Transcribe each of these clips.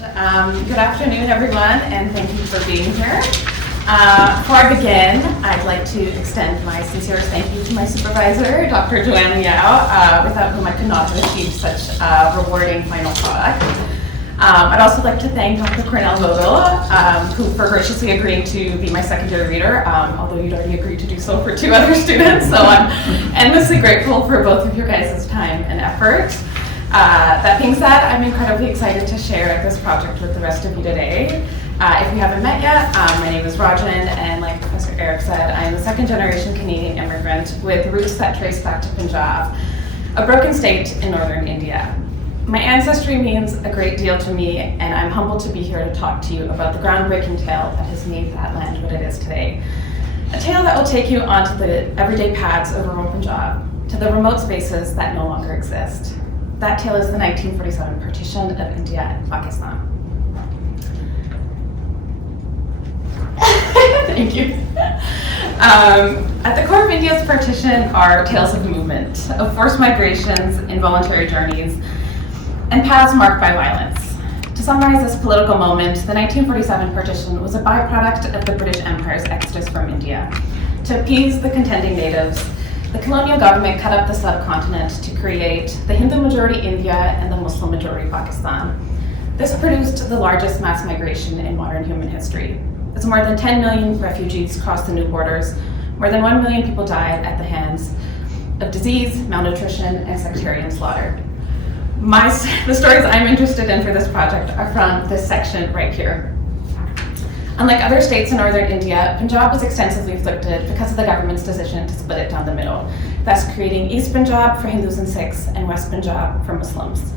Good afternoon, everyone, and thank you for being here. Before I begin, I'd like to extend my sincerest thank you to my supervisor, Dr. Joanne Yao, without whom I could not have achieved such a rewarding final product. I'd also like to thank Dr. Cornell Vogel, who for graciously agreeing to be my secondary reader, although you'd already agreed to do so for 2 other students, so I'm endlessly grateful for both of your guys' time and effort. That being said, I'm incredibly excited to share this project with the rest of you today. If we haven't met yet, my name is Rajan, and like Professor Eric said, I am a second-generation Canadian immigrant with roots that trace back to Punjab, a broken state in northern India. My ancestry means a great deal to me, and I'm humbled to be here to talk to you about the groundbreaking tale that has made that land what it is today. A tale that will take you onto the everyday paths of rural Punjab, to the remote spaces that no longer exist. That tale is the 1947 partition of India and Pakistan. Thank you. At the core of India's partition are tales of movement, of forced migrations, involuntary journeys, and paths marked by violence. To summarize this political moment, the 1947 partition was a byproduct of the British Empire's exodus from India. To appease the contending natives, the colonial government cut up the subcontinent to create the Hindu-majority India and the Muslim-majority Pakistan. This produced the largest mass migration in modern human history. As more than 10 million refugees crossed the new borders, more than 1 million people died at the hands of disease, malnutrition, and sectarian slaughter. The stories I'm interested in for this project are from this section right here. Unlike other states in northern India, Punjab was extensively afflicted because of the government's decision to split it down the middle, thus creating East Punjab for Hindus and Sikhs and West Punjab for Muslims.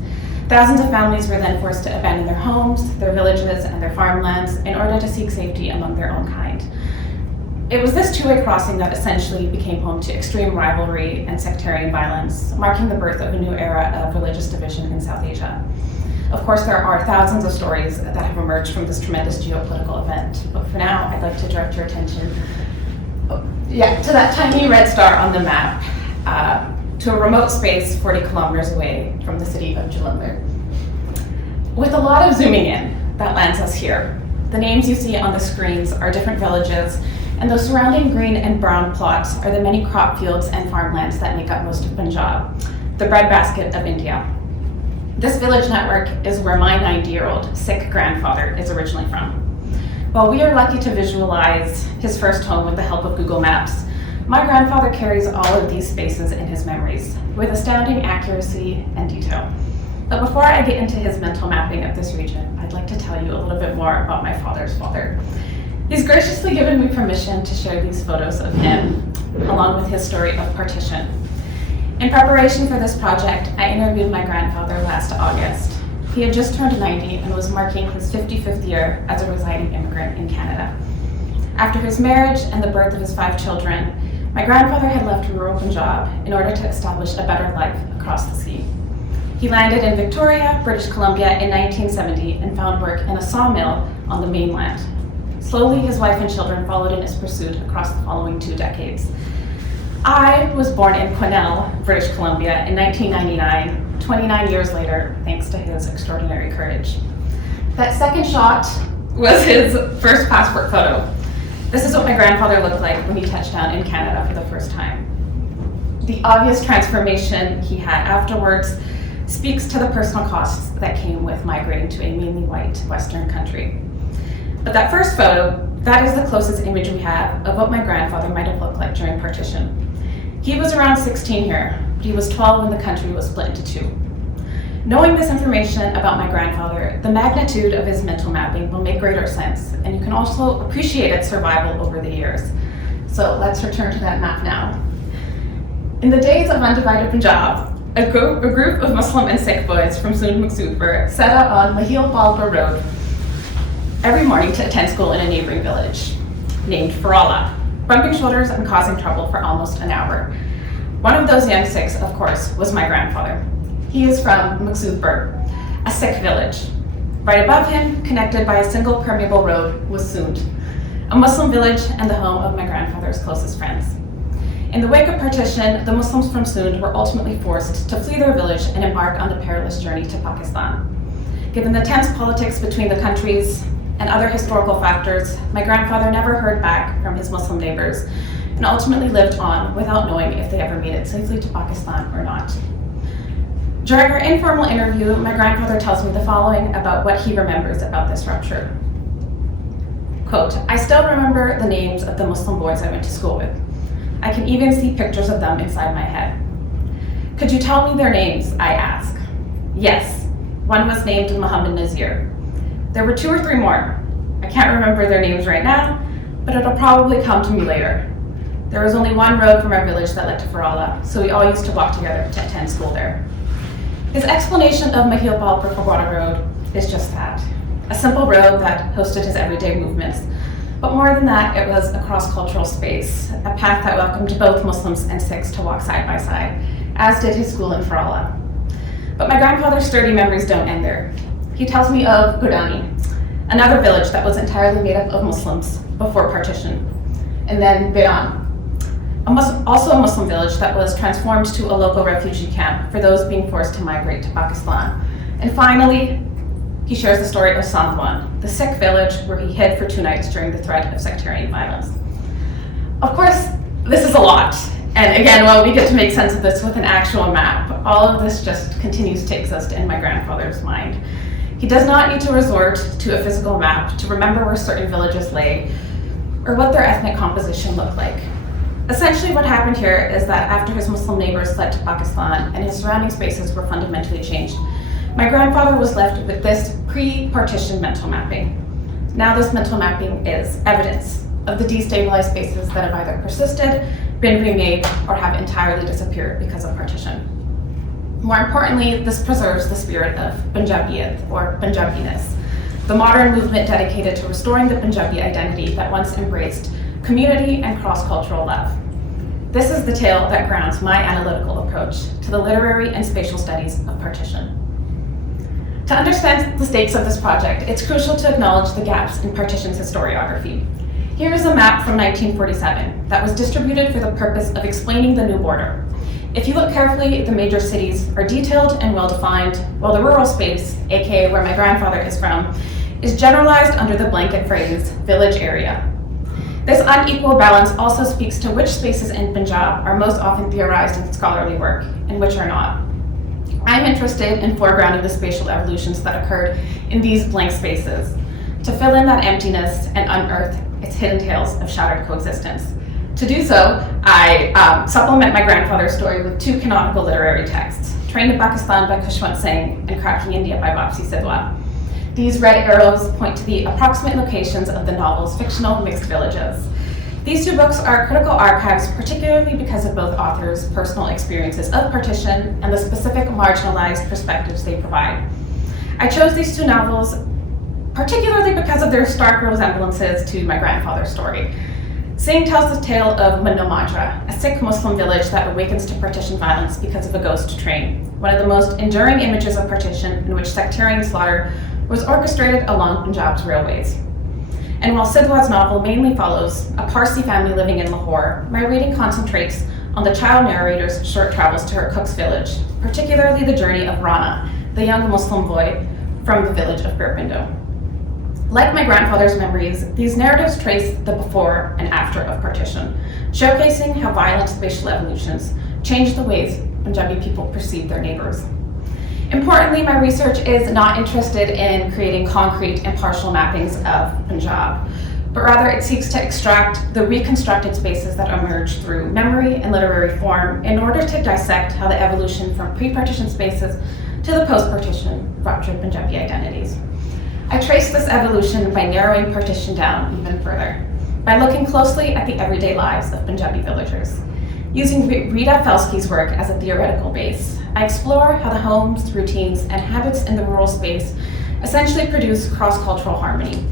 Thousands of families were then forced to abandon their homes, their villages, and their farmlands in order to seek safety among their own kind. It was this two-way crossing that essentially became home to extreme rivalry and sectarian violence, marking the birth of a new era of religious division in South Asia. Of course, there are thousands of stories that have emerged from this tremendous geopolitical event, but for now, I'd like to direct your attention to that tiny red star on the map, to a remote space 40 kilometers away from the city of Jalandhar. With a lot of zooming in, that lands us here. The names you see on the screens are different villages, and those surrounding green and brown plots are the many crop fields and farmlands that make up most of Punjab, the breadbasket of India. This village network is where my 90-year-old Sikh grandfather is originally from. While we are lucky to visualize his first home with the help of Google Maps, my grandfather carries all of these spaces in his memories with astounding accuracy and detail. But before I get into his mental mapping of this region, I'd like to tell you a little bit more about my father's father. He's graciously given me permission to share these photos of him, along with his story of partition. In preparation for this project, I interviewed my grandfather last August. He had just turned 90 and was marking his 55th year as a residing immigrant in Canada. After his marriage and the birth of his 5 children, my grandfather had left rural Punjab in order to establish a better life across the sea. He landed in Victoria, British Columbia in 1970 and found work in a sawmill on the mainland. Slowly, his wife and children followed in his pursuit across the following 2 decades. I was born in Quesnel, British Columbia in 1999, 29 years later, thanks to his extraordinary courage. That second shot was his first passport photo. This is what my grandfather looked like when he touched down in Canada for the first time. The obvious transformation he had afterwards speaks to the personal costs that came with migrating to a mainly white Western country. But that first photo, that is the closest image we have of what my grandfather might have looked like during partition. He was around 16 here, but he was 12 when the country was split into 2. Knowing this information about my grandfather, the magnitude of his mental mapping will make greater sense, and you can also appreciate its survival over the years. So let's return to that map now. In the days of undivided Punjab, a group of Muslim and Sikh boys from Sund Maksudpur set out on Mahil Palpur Road every morning to attend school in a neighboring village named Farala, bumping shoulders and causing trouble for almost an hour. One of those young Sikhs, of course, was my grandfather. He is from Maksudpur, a Sikh village. Right above him, connected by a single permeable road, was Sund, a Muslim village and the home of my grandfather's closest friends. In the wake of partition, the Muslims from Sund were ultimately forced to flee their village and embark on the perilous journey to Pakistan. Given the tense politics between the countries and other historical factors, my grandfather never heard back from his Muslim neighbors and ultimately lived on without knowing if they ever made it safely to Pakistan or not. During our informal interview, my grandfather tells me the following about what he remembers about this rupture. Quote, "I still remember the names of the Muslim boys I went to school with. I can even see pictures of them inside my head. Could you tell me their names?" I ask. Yes, one was named Muhammad Nazir. There were 2 or 3 more. I can't remember their names right now, but it'll probably come to me later. There was only one road from our village that led to Farala, so we all used to walk together to attend school there. His explanation of Mahilpal Purfawara Road is just that, a simple road that hosted his everyday movements. But more than that, it was a cross-cultural space, a path that welcomed both Muslims and Sikhs to walk side by side, as did his school in Farala. But my grandfather's sturdy memories don't end there. He tells me of Gurdani, another village that was entirely made up of Muslims before partition, and then Biran, also a Muslim village that was transformed to a local refugee camp for those being forced to migrate to Pakistan. And finally, he shares the story of Sandwan, the Sikh village where he hid for 2 nights during the threat of sectarian violence. Of course, this is a lot. And again, while we get to make sense of this with an actual map, all of this just continues to exist in my grandfather's mind. He does not need to resort to a physical map to remember where certain villages lay or what their ethnic composition looked like. Essentially, what happened here is that after his Muslim neighbors fled to Pakistan and his surrounding spaces were fundamentally changed, my grandfather was left with this pre-partition mental mapping. Now this mental mapping is evidence of the destabilized spaces that have either persisted, been remade, or have entirely disappeared because of partition. More importantly, this preserves the spirit of Punjabiyat, or Punjabiness, the modern movement dedicated to restoring the Punjabi identity that once embraced community and cross-cultural love. This is the tale that grounds my analytical approach to the literary and spatial studies of partition. To understand the stakes of this project, it's crucial to acknowledge the gaps in partition's historiography. Here is a map from 1947 that was distributed for the purpose of explaining the new border. If you look carefully, the major cities are detailed and well-defined, while the rural space, aka where my grandfather is from, is generalized under the blanket phrase, village area. This unequal balance also speaks to which spaces in Punjab are most often theorized in scholarly work and which are not. I'm interested in foregrounding the spatial evolutions that occurred in these blank spaces to fill in that emptiness and unearth its hidden tales of shattered coexistence. To do so, I supplement my grandfather's story with 2 canonical literary texts, Train to Pakistan by Khushwant Singh and Cracking India by Vapsi Sidhwa. These red arrows point to the approximate locations of the novel's fictional mixed villages. These 2 books are critical archives, particularly because of both authors' personal experiences of partition and the specific marginalized perspectives they provide. I chose these 2 novels particularly because of their stark resemblances to my grandfather's story. Singh tells the tale of Manamatra, a Sikh Muslim village that awakens to partition violence because of a ghost train, one of the most enduring images of partition in which sectarian slaughter was orchestrated along Punjab's railways. And while Sidhwa's novel mainly follows a Parsi family living in Lahore, my reading concentrates on the child narrator's short travels to her cook's village, particularly the journey of Rana, the young Muslim boy from the village of Birpindo. Like my grandfather's memories, these narratives trace the before and after of partition, showcasing how violent spatial evolutions changed the ways Punjabi people perceive their neighbors. Importantly, my research is not interested in creating concrete and partial mappings of Punjab, but rather it seeks to extract the reconstructed spaces that emerge through memory and literary form in order to dissect how the evolution from pre-partition spaces to the post-partition ruptured Punjabi identities. I trace this evolution by narrowing partition down even further, by looking closely at the everyday lives of Punjabi villagers. Using Rita Felsky's work as a theoretical base, I explore how the homes, routines, and habits in the rural space essentially produce cross-cultural harmony.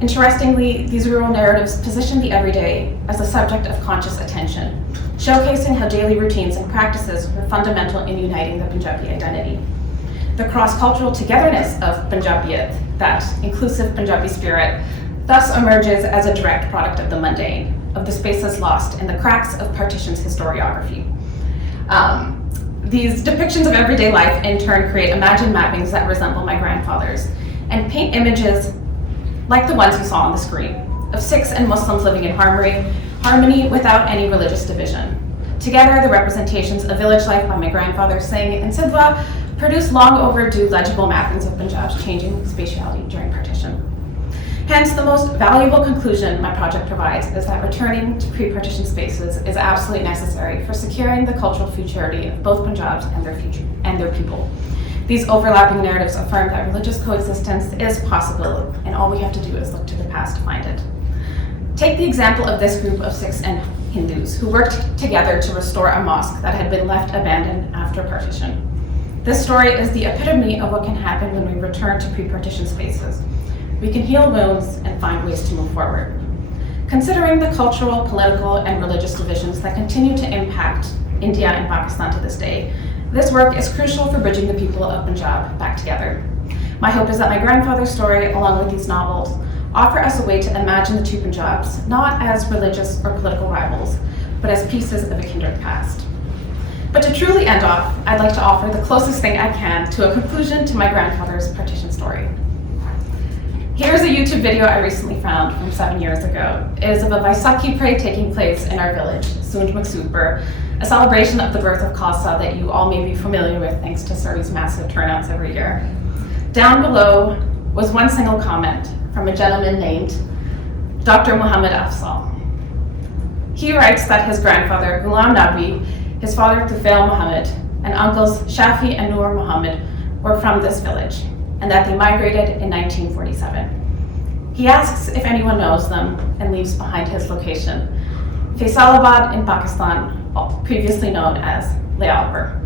Interestingly, these rural narratives position the everyday as a subject of conscious attention, showcasing how daily routines and practices were fundamental in uniting the Punjabi identity. The cross-cultural togetherness of Punjabiyat, that inclusive Punjabi spirit, thus emerges as a direct product of the mundane, of the spaces lost in the cracks of partition's historiography. These depictions of everyday life in turn create imagined mappings that resemble my grandfather's and paint images like the ones you saw on the screen of Sikhs and Muslims living in harmony without any religious division. Together, the representations of village life by my grandfather Singh and Sidhwa produce long overdue legible mappings of Punjab's changing spatiality during partition. Hence, the most valuable conclusion my project provides is that returning to pre-partition spaces is absolutely necessary for securing the cultural futurity of both Punjabs and their people. These overlapping narratives affirm that religious coexistence is possible, and all we have to do is look to the past to find it. Take the example of this group of Sikhs and Hindus who worked together to restore a mosque that had been left abandoned after partition. This story is the epitome of what can happen when we return to pre-partition spaces. We can heal wounds and find ways to move forward. Considering the cultural, political, and religious divisions that continue to impact India and Pakistan to this day, this work is crucial for bridging the people of Punjab back together. My hope is that my grandfather's story, along with these novels, offer us a way to imagine the two Punjabs, not as religious or political rivals, but as pieces of a kindred past. But to truly end off, I'd like to offer the closest thing I can to a conclusion to my grandfather's partition story. Here's a YouTube video I recently found from 7 years ago. It is of a Vaisakhi parade taking place in our village, Sund Maksudpur, a celebration of the birth of Khalsa that you all may be familiar with thanks to Surrey's massive turnouts every year. Down below was one single comment from a gentleman named Dr. Muhammad Afzal. He writes that his grandfather, Ghulam Nabi, his father, Tufail Muhammad, and uncles Shafi and Noor Muhammad were from this village, and that they migrated in 1947. He asks if anyone knows them and leaves behind his location, Faisalabad in Pakistan, previously known as Layalpur.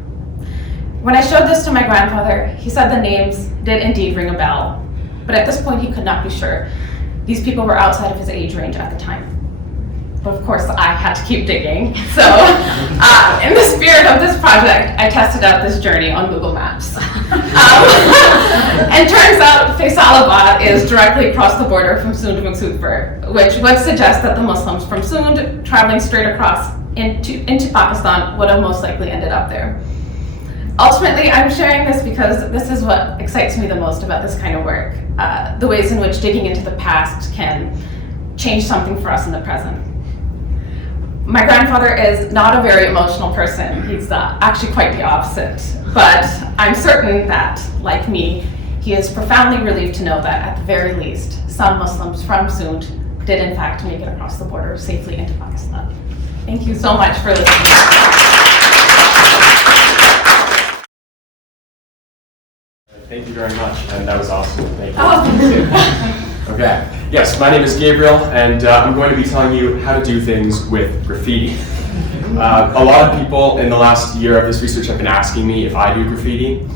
When I showed this to my grandfather, he said the names did indeed ring a bell, but at this point he could not be sure. These people were outside of his age range at the time. But of course, I had to keep digging. So in the spirit of this project, I tested out this journey on Google Maps. And turns out Faisalabad is directly across the border from Sund Maksudpur, which would suggest that the Muslims from Sund traveling straight across into Pakistan would have most likely ended up there. Ultimately, I'm sharing this because this is what excites me the most about this kind of work, the ways in which digging into the past can change something for us in the present. My grandfather is not a very emotional person. He's actually quite the opposite. But I'm certain that, like me, he is profoundly relieved to know that, at the very least, some Muslims from Sund did in fact make it across the border safely into Pakistan. Thank you so much for listening. Thank you very much, and that was awesome. Thank you. Oh, thank you. Okay. Yes, my name is Gabriel, and I'm going to be telling you how to do things with graffiti. A lot of people in the last year of this research have been asking me if I do graffiti.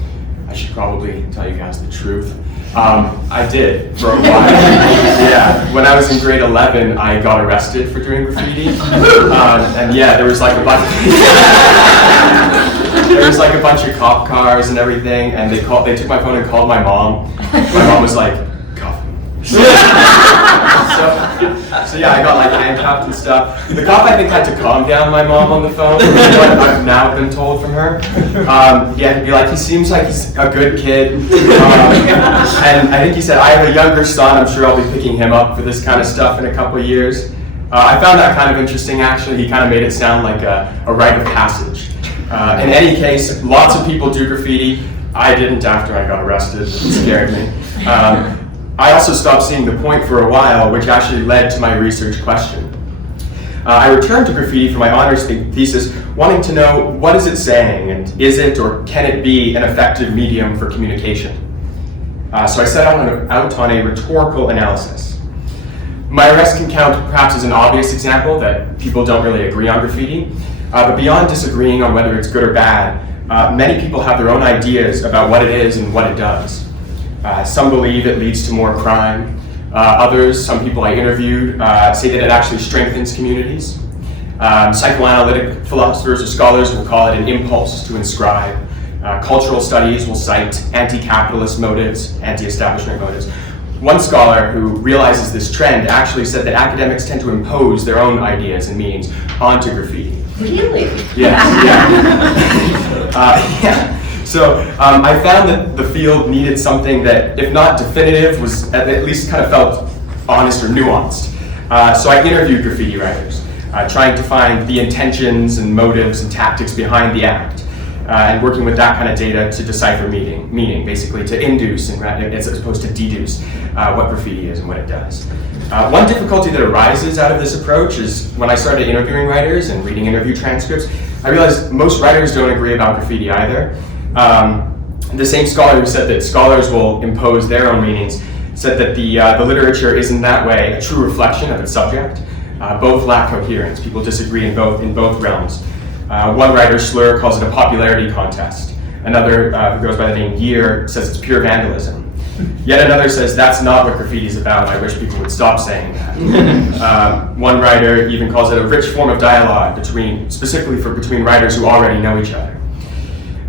I should probably tell you guys the truth. I did for a while. Yeah, when I was in grade 11, I got arrested for doing graffiti, and yeah, there was like a bunch. There was like a bunch of cop cars and everything, and they took my phone and called my mom. My mom was like, "Cuff him." So yeah, I got like handcuffed and stuff. The cop, I think, had to calm down my mom on the phone, what I've now been told from her. Yeah, he'd be like, he seems like he's a good kid. And I think he said, I have a younger son, I'm sure I'll be picking him up for this kind of stuff in a couple of years. I found that kind of interesting, actually. He kind of made it sound like a rite of passage. In any case, lots of people do graffiti. I didn't after I got arrested. It scared me. I also stopped seeing the point for a while, which actually led to my research question. I returned to graffiti for my honors thesis, wanting to know what is it saying, and is it or can it be an effective medium for communication? So I set out on a rhetorical analysis. My arrest can count perhaps as an obvious example that people don't really agree on graffiti, but beyond disagreeing on whether it's good or bad, many people have their own ideas about what it is and what it does. Some believe it leads to more crime. Others, some people I interviewed, say that it actually strengthens communities. Psychoanalytic philosophers or scholars will call it an impulse to inscribe. Cultural studies will cite anti-capitalist motives, anti-establishment motives. One scholar who realizes this trend actually said that academics tend to impose their own ideas and meanings onto graffiti. Really? Yes, yeah. Yeah. So I found that the field needed something that, if not definitive, was at least kind of felt honest or nuanced. So I interviewed graffiti writers, trying to find the intentions and motives and tactics behind the act, and working with that kind of data to decipher meaning, basically to induce and as opposed to deduce what graffiti is and what it does. One difficulty that arises out of this approach is when I started interviewing writers and reading interview transcripts, I realized most writers don't agree about graffiti either. The same scholar who said that scholars will impose their own meanings said that the literature is in that way a true reflection of its subject. Both lack coherence. People disagree in both realms. One writer, Slur, calls it a popularity contest. Another, who goes by the name Year, says it's pure vandalism. Yet another says that's not what graffiti is about. I wish people would stop saying that. One writer even calls it a rich form of dialogue specifically between writers who already know each other.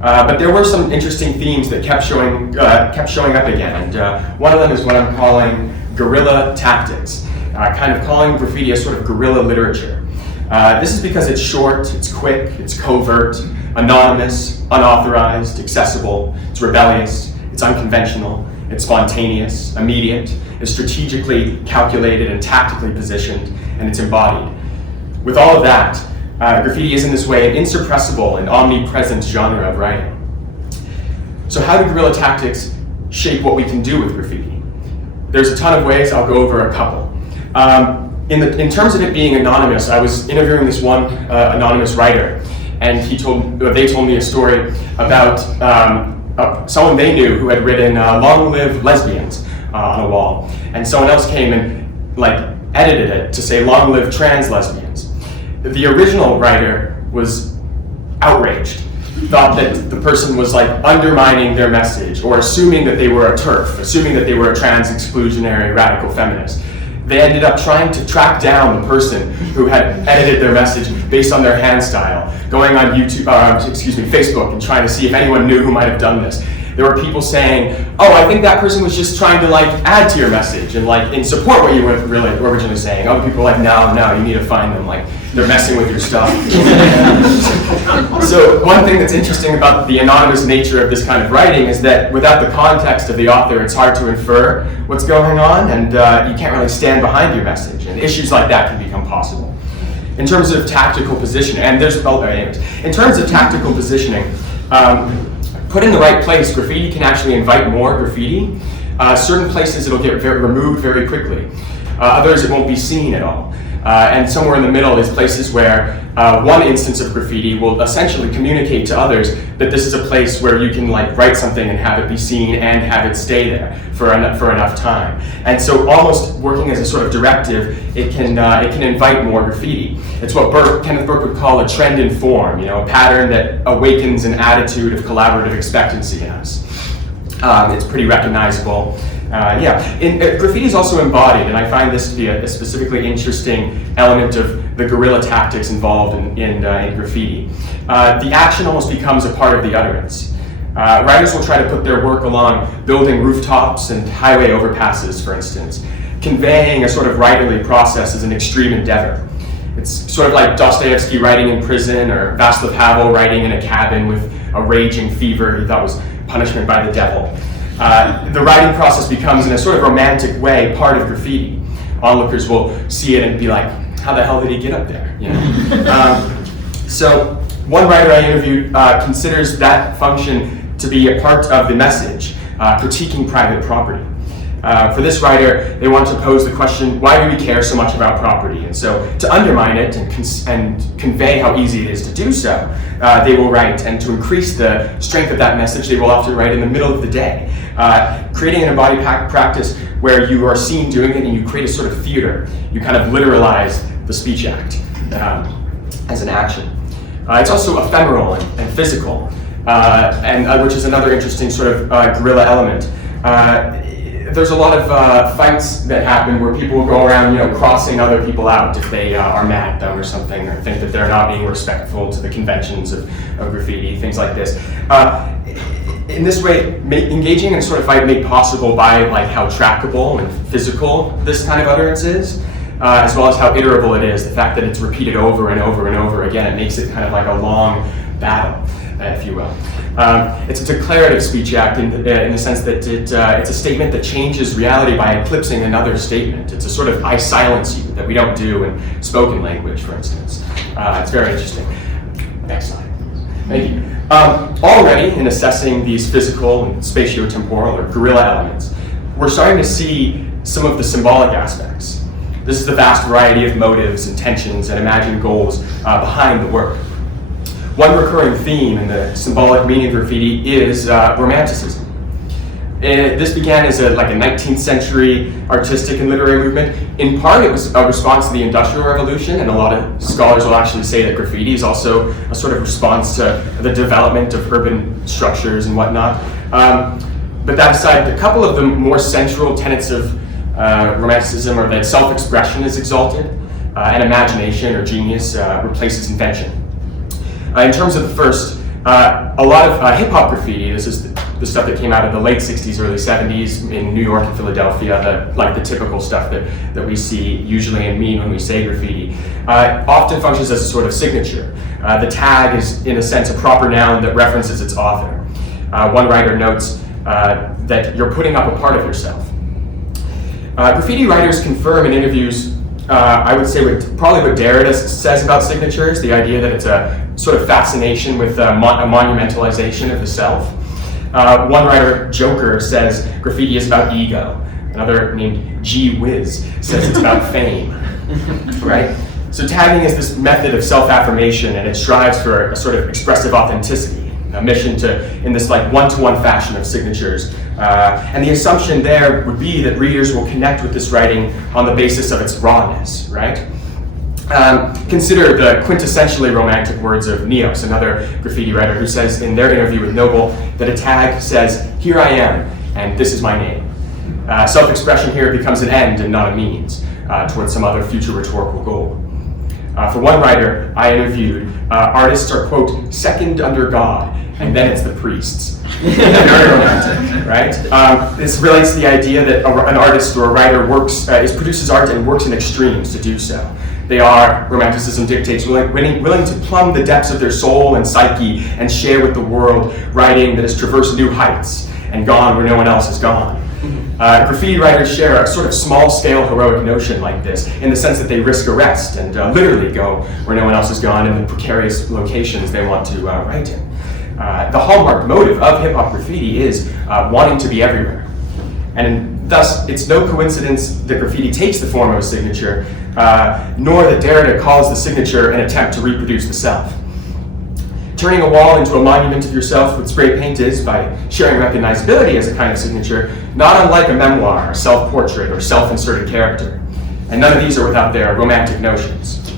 But there were some interesting themes that kept showing up again, and one of them is what I'm calling guerrilla tactics, kind of calling graffiti a sort of guerrilla literature. This is because it's short, it's quick, it's covert, anonymous, unauthorized, accessible, it's rebellious, it's unconventional, it's spontaneous, immediate, it's strategically calculated and tactically positioned, and it's embodied. With all of that, graffiti is in this way an insuppressible and omnipresent genre of writing. So how do guerrilla tactics shape what we can do with graffiti? There's a ton of ways, I'll go over a couple. In terms of it being anonymous, I was interviewing this one anonymous writer, and they told me a story about someone they knew who had written "Long Live Lesbians" on a wall, and someone else came and edited it to say "Long Live Trans Lesbians." The original writer was outraged, thought that the person was undermining their message or assuming that they were a TERF, assuming that they were a trans exclusionary radical feminist. They ended up trying to track down the person who had edited their message based on their hand style, going on Facebook and trying to see if anyone knew who might have done this. There were people saying, "Oh, I think that person was just trying to add to your message and support what you were really originally saying." Other people were like, "No, you need to find them. They're messing with your stuff." So one thing that's interesting about the anonymous nature of this kind of writing is that without the context of the author, it's hard to infer what's going on, and you can't really stand behind your message. And issues like that can become possible. In terms of tactical positioning, in terms of tactical positioning, put in the right place, graffiti can actually invite more graffiti. Certain places it'll get removed very quickly. Others it won't be seen at all. And somewhere in the middle is places where one instance of graffiti will essentially communicate to others that this is a place where you can write something and have it be seen and have it stay there for enough time. And so almost working as a sort of directive, it can invite more graffiti. It's what Kenneth Burke would call a trend in form, a pattern that awakens an attitude of collaborative expectancy in us. It's pretty recognizable. Graffiti is also embodied, and I find this to be a specifically interesting element of the guerrilla tactics involved in graffiti. The action almost becomes a part of the utterance. Writers will try to put their work along building rooftops and highway overpasses, for instance. Conveying a sort of writerly process is an extreme endeavor. It's sort of like Dostoevsky writing in prison, or Václav Havel writing in a cabin with a raging fever he thought was punishment by the devil. The writing process becomes, in a sort of romantic way, part of graffiti. Onlookers will see it and be like, "How the hell did he get up there?" So one writer I interviewed considers that function to be a part of the message, critiquing private property. For this writer, they want to pose the question, why do we care so much about property? And so to undermine it and convey how easy it is to do so, they will write, and to increase the strength of that message, they will often write in the middle of the day, creating an embodied practice where you are seen doing it and you create a sort of theater. You kind of literalize the speech act as an action. It's also ephemeral and physical, which is another interesting sort of guerrilla element. There's a lot of fights that happen where people will go around, crossing other people out if they are mad at them or something, or think that they're not being respectful to the conventions of graffiti, things like this. In this way, engaging in a sort of fight made possible by how trackable and physical this kind of utterance is, as well as how iterable it is, the fact that it's repeated over and over and over again. It makes it kind of like a long battle, if you will. It's a declarative speech act in the sense that it's a statement that changes reality by eclipsing another statement. It's a sort of I silence you that we don't do in spoken language, for instance. It's very interesting. Next slide. Thank you. Already, in assessing these physical and spatiotemporal or guerrilla elements, we're starting to see some of the symbolic aspects. This is the vast variety of motives, intentions, and imagined goals behind the work. One recurring theme in the symbolic meaning of graffiti is Romanticism. This began as a 19th century artistic and literary movement. In part, it was a response to the Industrial Revolution, and a lot of scholars will actually say that graffiti is also a sort of response to the development of urban structures and whatnot. But that aside, a couple of the more central tenets of Romanticism are that self-expression is exalted, and imagination or genius replaces invention. In terms of the first, a lot of hip-hop graffiti, this is the stuff that came out of the late 60s, early 70s in New York and Philadelphia, the typical stuff that we see usually and mean when we say graffiti, often functions as a sort of signature. The tag is, in a sense, a proper noun that references its author. One writer notes that you're putting up a part of yourself. Graffiti writers confirm in interviews, I would say probably what Derrida says about signatures, the idea that it's a sort of fascination with a monumentalization of the self. One writer, Joker, says graffiti is about ego. Another named G Whiz says it's about fame, right? So tagging is this method of self-affirmation, and it strives for a sort of expressive authenticity, a mission in this one-to-one fashion of signatures. And the assumption there would be that readers will connect with this writing on the basis of its rawness, right? Consider the quintessentially romantic words of Neos, another graffiti writer, who says in their interview with Noble that a tag says, "Here I am, and this is my name." Self-expression here becomes an end and not a means towards some other future rhetorical goal. For one writer I interviewed, artists are, quote, second under God, and then it's the priests. Very romantic, right? This relates to the idea that an artist or a writer produces art and works in extremes to do so. They are, Romanticism dictates, willing to plumb the depths of their soul and psyche and share with the world writing that has traversed new heights and gone where no one else has gone. Graffiti writers share a sort of small-scale heroic notion like this, in the sense that they risk arrest and literally go where no one else has gone in the precarious locations they want to write in. The hallmark motive of hip-hop graffiti is wanting to be everywhere. And thus, it's no coincidence that graffiti takes the form of a signature, nor that Derrida calls the signature an attempt to reproduce the self. Turning a wall into a monument of yourself with spray paint is, by sharing recognizability as a kind of signature, not unlike a memoir, a self-portrait, or self-inserted character. And none of these are without their romantic notions.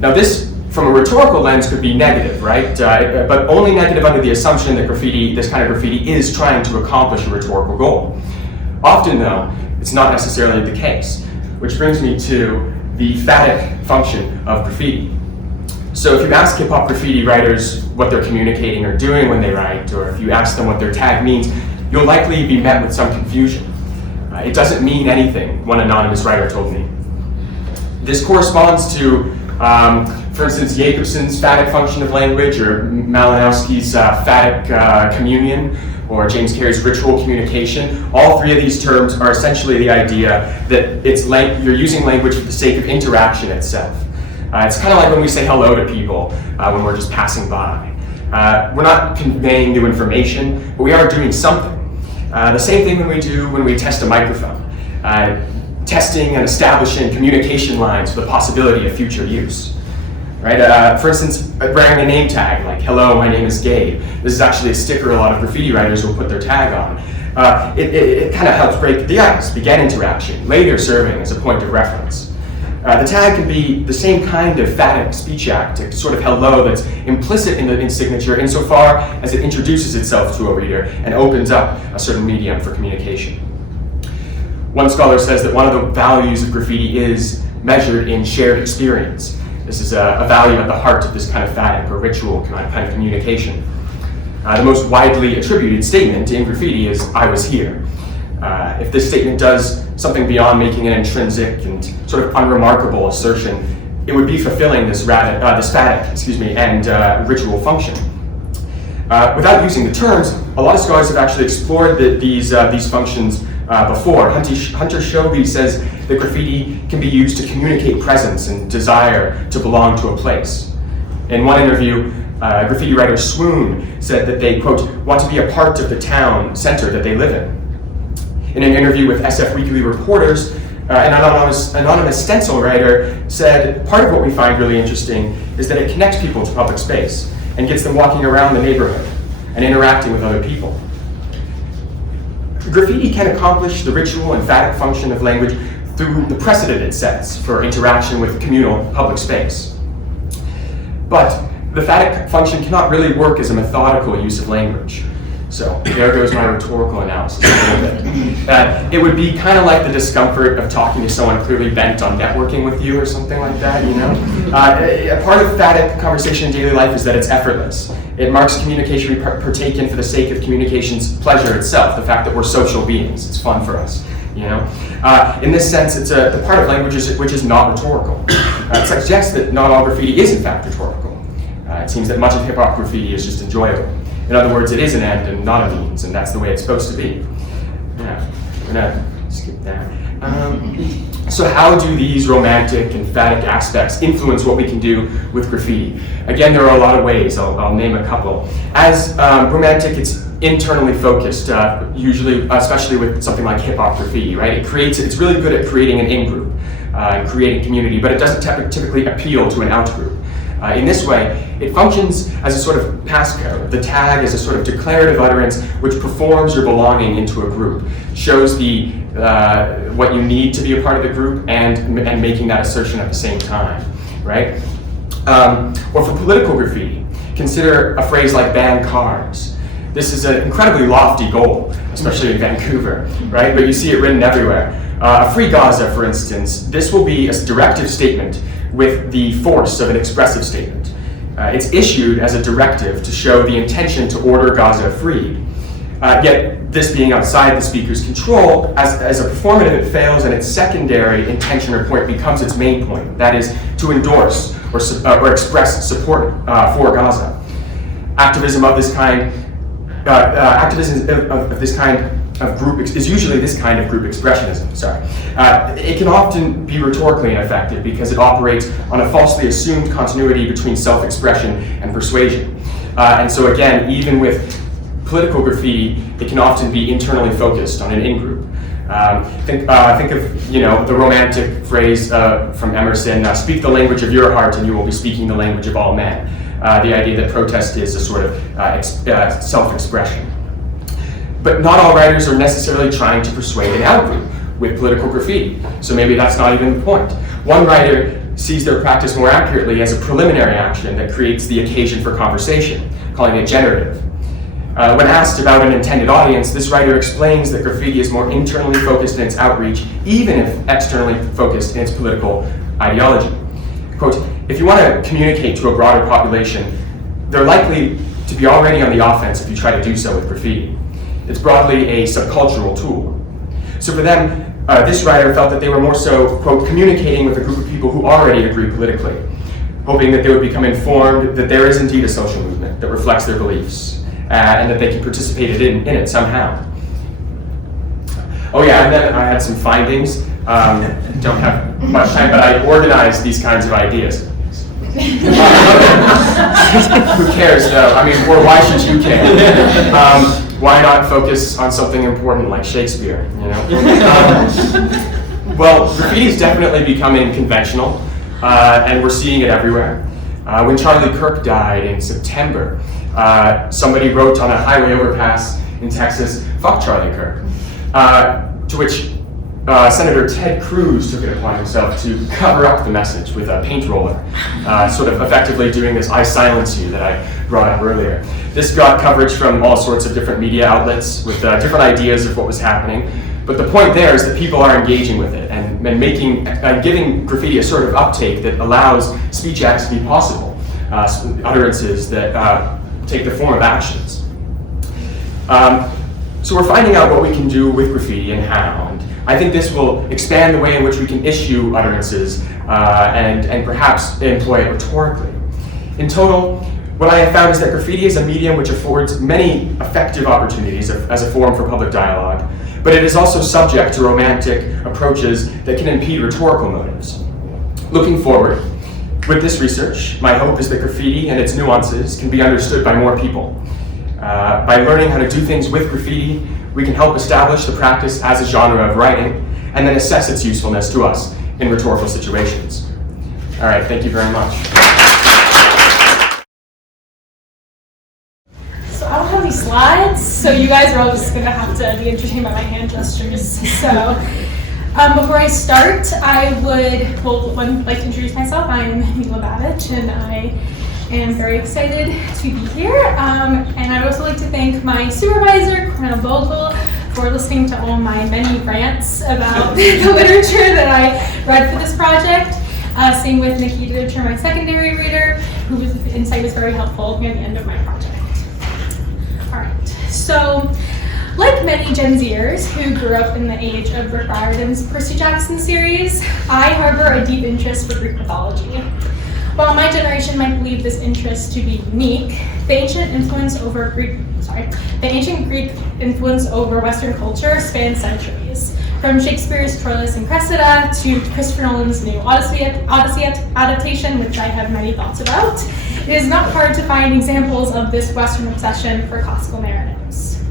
Now this, from a rhetorical lens, could be negative, right? But only negative under the assumption that this kind of graffiti is trying to accomplish a rhetorical goal. Often, though, it's not necessarily the case, which brings me to the phatic function of graffiti. So if you ask hip-hop graffiti writers what they're communicating or doing when they write, or if you ask them what their tag means, you'll likely be met with some confusion. It doesn't mean anything, one anonymous writer told me. This corresponds to, for instance, Jacobson's phatic function of language, or Malinowski's phatic communion, or James Carey's ritual communication. All three of these terms are essentially the idea that you're using language for the sake of interaction itself. It's kind of like when we say hello to people when we're just passing by. We're not conveying new information, but we are doing something. The same thing when we test a microphone, testing and establishing communication lines for the possibility of future use. Right? For instance, wearing a name tag like "Hello, my name is Gabe." This is actually a sticker a lot of graffiti writers will put their tag on. It kind of helps break the ice, begin interaction, later serving as a point of reference. The tag can be the same kind of phatic speech act, a sort of hello that's implicit in signature insofar as it introduces itself to a reader and opens up a certain medium for communication. One scholar says that one of the values of graffiti is measured in shared experience. This is a value at the heart of this kind of phatic or ritual kind of communication. The most widely attributed statement in graffiti is, "I was here." If this statement does something beyond making an intrinsic and sort of unremarkable assertion, it would be fulfilling this static, and ritual function. Without using the terms, a lot of scholars have actually explored these functions before. Hunter Shobi says that graffiti can be used to communicate presence and desire to belong to a place. In one interview, graffiti writer Swoon said that they, quote, want to be a part of the town center that they live in. In an interview with SF Weekly reporters, an anonymous stencil writer said, part of what we find really interesting is that it connects people to public space and gets them walking around the neighborhood and interacting with other people. Graffiti can accomplish the ritual and phatic function of language through the precedent it sets for interaction with communal public space. But the phatic function cannot really work as a methodical use of language. So there goes my rhetorical analysis a little bit. It would be kind of like the discomfort of talking to someone clearly bent on networking with you or something like that, you know? A part of phatic conversation in daily life is that it's effortless. It marks communication we partake in for the sake of communication's pleasure itself, the fact that we're social beings. It's fun for us, you know? In this sense, it's the part of language which is not rhetorical. It suggests that not all graffiti is in fact rhetorical. It seems that much of hip-hop graffiti is just enjoyable. In other words, it is an end and not a means, and that's the way it's supposed to be. Yeah, I'm gonna skip that. So how do these romantic and phatic aspects influence what we can do with graffiti? Again, there are a lot of ways. I'll name a couple. As romantic, it's internally focused, usually, especially with something like hip-hop graffiti, right? It's really good at creating an in-group, creating community, but it doesn't typically appeal to an out-group. In this way, it functions as a sort of passcode. The tag is a sort of declarative utterance which performs your belonging into a group, shows what you need to be a part of the group and making that assertion at the same time, right? Or for political graffiti, consider a phrase like ban cars. This is an incredibly lofty goal, especially in Vancouver, right? But you see it written everywhere. A free Gaza, for instance, this will be a directive statement with the force of an expressive statement. It's issued as a directive to show the intention to order Gaza freed. Yet this being outside the speaker's control, as a performative it fails and its secondary intention or point becomes its main point, that is to endorse or express support for Gaza. Activism of this kind of group is usually this kind of group expressionism. It can often be rhetorically ineffective because it operates on a falsely assumed continuity between self-expression and persuasion. And so again, even with political graffiti, it can often be internally focused on an in-group. Think of the romantic phrase from Emerson, speak the language of your heart and you will be speaking the language of all men. The idea that protest is a sort of self-expression. But not all writers are necessarily trying to persuade an out-group with political graffiti, so maybe that's not even the point. One writer sees their practice more accurately as a preliminary action that creates the occasion for conversation, calling it generative. When asked about an intended audience, this writer explains that graffiti is more internally focused in its outreach, even if externally focused in its political ideology. Quote, if you want to communicate to a broader population, they're likely to be already on the offense if you try to do so with graffiti. It's broadly a subcultural tool. So for them, this writer felt that they were more so, quote, communicating with a group of people who already agree politically, hoping that they would become informed that there is indeed a social movement that reflects their beliefs, and that they can participate in it somehow. Oh yeah, and then I had some findings. Don't have much time, but I organized these kinds of ideas. Who cares though? I mean, or why should you care? Why not focus on something important like Shakespeare, you know? Well, graffiti is definitely becoming conventional, and we're seeing it everywhere. When Charlie Kirk died in September, somebody wrote on a highway overpass in Texas, "Fuck Charlie Kirk," to which Senator Ted Cruz took it upon himself to cover up the message with a paint roller, sort of effectively doing this "I silence you" that I brought up earlier. This got coverage from all sorts of different media outlets with different ideas of what was happening. But the point there is that people are engaging with it and giving graffiti a sort of uptake that allows speech acts to be possible, utterances that take the form of actions. So we're finding out what we can do with graffiti and how. And I think this will expand the way in which we can issue utterances and perhaps employ it rhetorically. In total, what I have found is that graffiti is a medium which affords many effective opportunities as a forum for public dialogue, but it is also subject to romantic approaches that can impede rhetorical motives. Looking forward, with this research, my hope is that graffiti and its nuances can be understood by more people. By learning how to do things with graffiti, we can help establish the practice as a genre of writing and then assess its usefulness to us in rhetorical situations. All right, thank you very much. So I don't have any slides, so you guys are all just going to have to be entertained by my hand gestures. So before I start, I would like to introduce myself. I'm Mila Babic, and I am very excited to be here. And I'd also like to thank my supervisor, Cornell Bogle, for listening to all my many rants about the literature that I read for this project. Same with Nikki Literature, my secondary reader, whose insight was very helpful near the end of my project. All right, so like many Gen Zers who grew up in the age of Rick Riordan's Percy Jackson series, I harbor a deep interest for Greek mythology. While my generation might believe this interest to be unique, the ancient Greek influence over Western culture spans centuries. From Shakespeare's Troilus and Cressida to Christopher Nolan's new Odyssey adaptation, which I have many thoughts about, it is not hard to find examples of this Western obsession for classical narratives.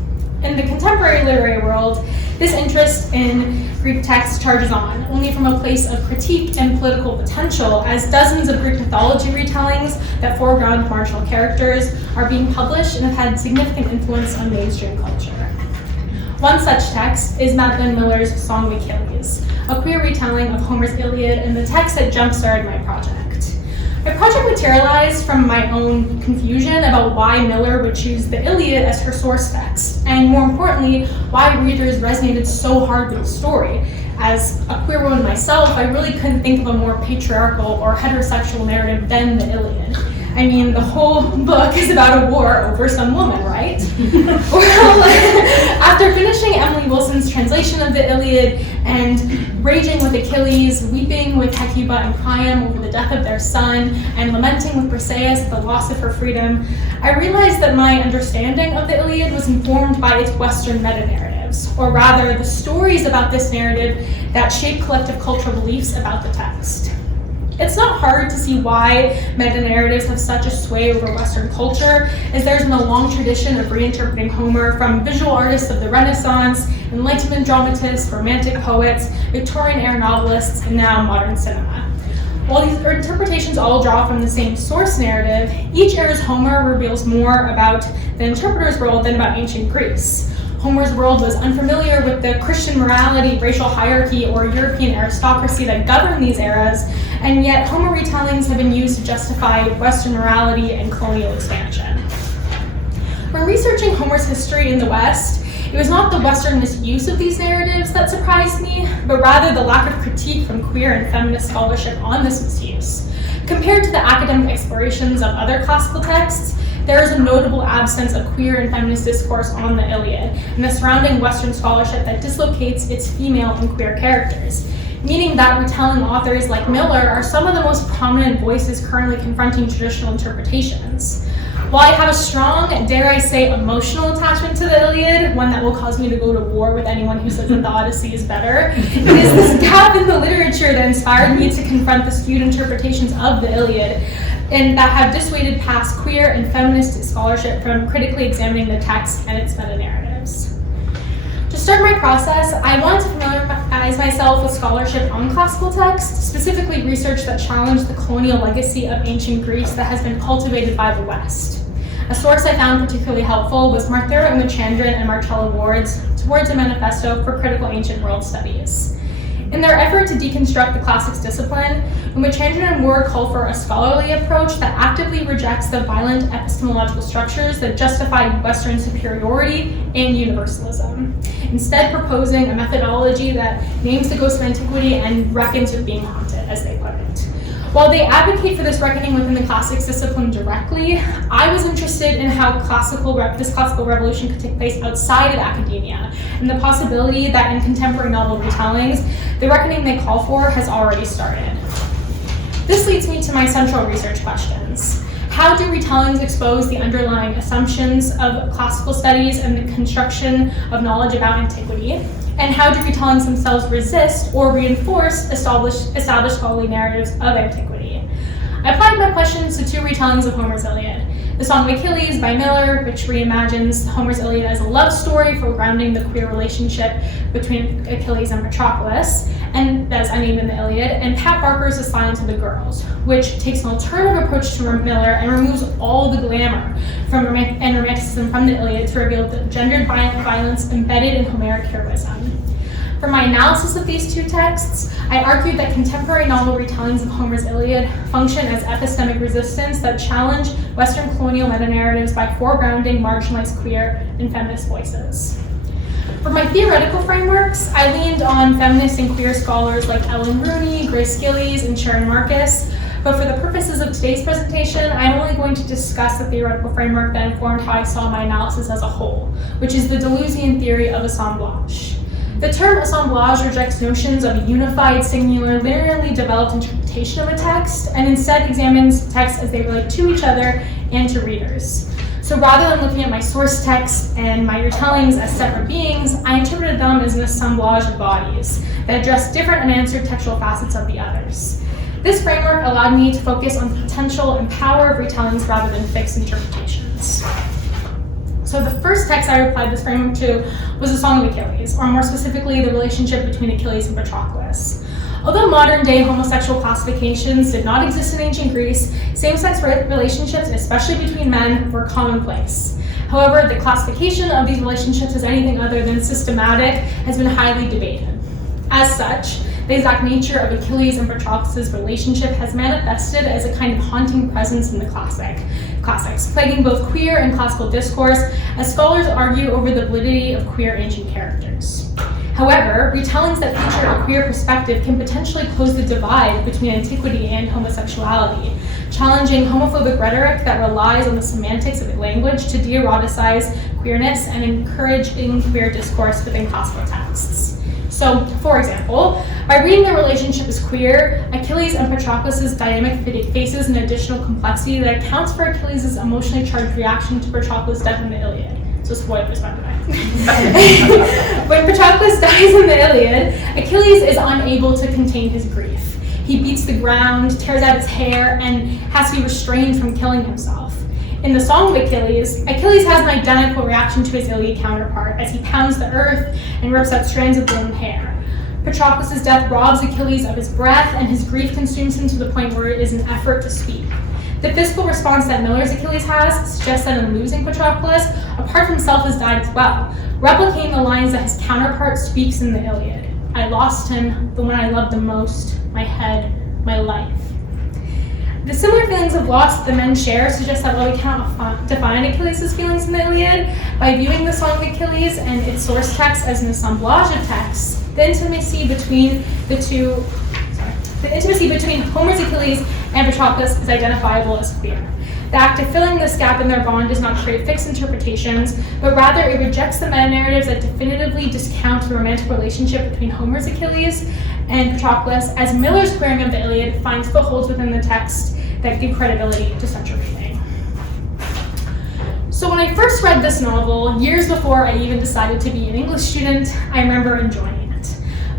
In the contemporary literary world, this interest in Greek texts charges on, only from a place of critique and political potential, as dozens of Greek mythology retellings that foreground marginal characters are being published and have had significant influence on mainstream culture. One such text is Madeline Miller's Song of Achilles, a queer retelling of Homer's Iliad and the text that jump-started my project. My project materialized from my own confusion about why Miller would choose the Iliad as her source text, and more importantly, why readers resonated so hard with the story. As a queer woman myself, I really couldn't think of a more patriarchal or heterosexual narrative than the Iliad. I mean, the whole book is about a war over some woman, right? Well, after finishing Emily Wilson's translation of the Iliad and raging with Achilles, weeping with Hecuba and Priam over the death of their son, and lamenting with Briseis at the loss of her freedom, I realized that my understanding of the Iliad was informed by its Western meta-narratives, or rather, the stories about this narrative that shape collective cultural beliefs about the text. It's not hard to see why meta-narratives have such a sway over Western culture, as there's been a long tradition of reinterpreting Homer from visual artists of the Renaissance, Enlightenment dramatists, romantic poets, Victorian-era novelists, and now modern cinema. While these interpretations all draw from the same source narrative, each era's Homer reveals more about the interpreter's world than about ancient Greece. Homer's world was unfamiliar with the Christian morality, racial hierarchy, or European aristocracy that governed these eras, and yet Homer retellings have been used to justify Western morality and colonial expansion. When researching Homer's history in the West, it was not the Western misuse of these narratives that surprised me, but rather the lack of critique from queer and feminist scholarship on this misuse. Compared to the academic explorations of other classical texts, there is a notable absence of queer and feminist discourse on the Iliad and the surrounding Western scholarship that dislocates its female and queer characters, meaning that retelling authors like Miller are some of the most prominent voices currently confronting traditional interpretations. While I have a strong, dare I say, emotional attachment to the Iliad, one that will cause me to go to war with anyone who says that the Odyssey is better, it is this gap in the literature that inspired me to confront the skewed interpretations of the Iliad, and that have dissuaded past queer and feminist scholarship from critically examining the text and its meta-narratives. To start my process, I wanted to familiarize myself with scholarship on classical texts, specifically research that challenged the colonial legacy of ancient Greece that has been cultivated by the West. A source I found particularly helpful was Marthera Umachandran and Marcella Ward's Towards a Manifesto for Critical Ancient World Studies. In their effort to deconstruct the classics discipline, Umachandran and Ward call for a scholarly approach that actively rejects the violent epistemological structures that justify Western superiority and universalism, instead proposing a methodology that names the ghosts of antiquity and reckons with being haunted, as they put it. While they advocate for this reckoning within the classics discipline directly, I was interested in how this classical revolution could take place outside of academia, and the possibility that in contemporary novel retellings, the reckoning they call for has already started. This leads me to my central research questions. How do retellings expose the underlying assumptions of classical studies and the construction of knowledge about antiquity? And how do retellings themselves resist or reinforce established scholarly narratives of antiquity? I applied my questions to two retellings of Homer's Iliad. The Song of Achilles by Miller, which reimagines Homer's Iliad as a love story foregrounding the queer relationship between Achilles and Patroclus, and as I named in the Iliad, and Pat Barker's A Silence of the Girls, which takes an alternative approach to Miller and removes all the glamour and romanticism from the Iliad to reveal the gendered violence embedded in Homeric heroism. For my analysis of these two texts, I argued that contemporary novel retellings of Homer's Iliad function as epistemic resistance that challenge Western colonial meta-narratives by foregrounding marginalized queer and feminist voices. For my theoretical frameworks, I leaned on feminist and queer scholars like Ellen Rooney, Grace Gillies, and Sharon Marcus, but for the purposes of today's presentation, I'm only going to discuss the theoretical framework that informed how I saw my analysis as a whole, which is the Deleuzian theory of assemblage. The term assemblage rejects notions of a unified, singular, linearly developed interpretation of a text, and instead examines texts as they relate to each other and to readers. So rather than looking at my source text and my retellings as separate beings, I interpreted them as an assemblage of bodies that address different unanswered textual facets of the others. This framework allowed me to focus on the potential and power of retellings rather than fixed interpretations. So the first text I applied this framework to was the Song of Achilles, or more specifically, the relationship between Achilles and Patroclus. Although modern-day homosexual classifications did not exist in ancient Greece, same-sex relationships, especially between men, were commonplace. However, the classification of these relationships as anything other than systematic has been highly debated. As such, the exact nature of Achilles and Patroclus' relationship has manifested as a kind of haunting presence in the classics, plaguing both queer and classical discourse, as scholars argue over the validity of queer ancient characters. However, retellings that feature a queer perspective can potentially close the divide between antiquity and homosexuality, challenging homophobic rhetoric that relies on the semantics of language to de-eroticize queerness and encouraging queer discourse within classical texts. So, for example, by reading the relationship as queer, Achilles and Patroclus' dynamic faces an additional complexity that accounts for Achilles' emotionally charged reaction to Patroclus' death in the Iliad. So spoilers, by the way. When Patroclus dies in the Iliad, Achilles is unable to contain his grief. He beats the ground, tears out his hair, and has to be restrained from killing himself. In the Song of Achilles, Achilles has an identical reaction to his Iliad counterpart as he pounds the earth and rips out strands of blown hair. Patroclus' death robs Achilles of his breath, and his grief consumes him to the point where it is an effort to speak. The physical response that Miller's Achilles has suggests that in losing Patroclus, a part of himself has died as well, replicating the lines that his counterpart speaks in the Iliad. I lost him, the one I loved the most, my head, my life. The similar feelings of loss that the men share suggest that while we cannot define Achilles' feelings in the Iliad, by viewing the Song of Achilles and its source text as an assemblage of texts, the intimacy between Homer's Achilles and Patroclus is identifiable as queer. The act of filling this gap in their bond does not create fixed interpretations, but rather it rejects the meta-narratives that definitively discount the romantic relationship between Homer's Achilles and Patroclus, as Miller's queering of the Iliad finds footholds within the text that give credibility to such a reading. So when I first read this novel, years before I even decided to be an English student, I remember enjoying it.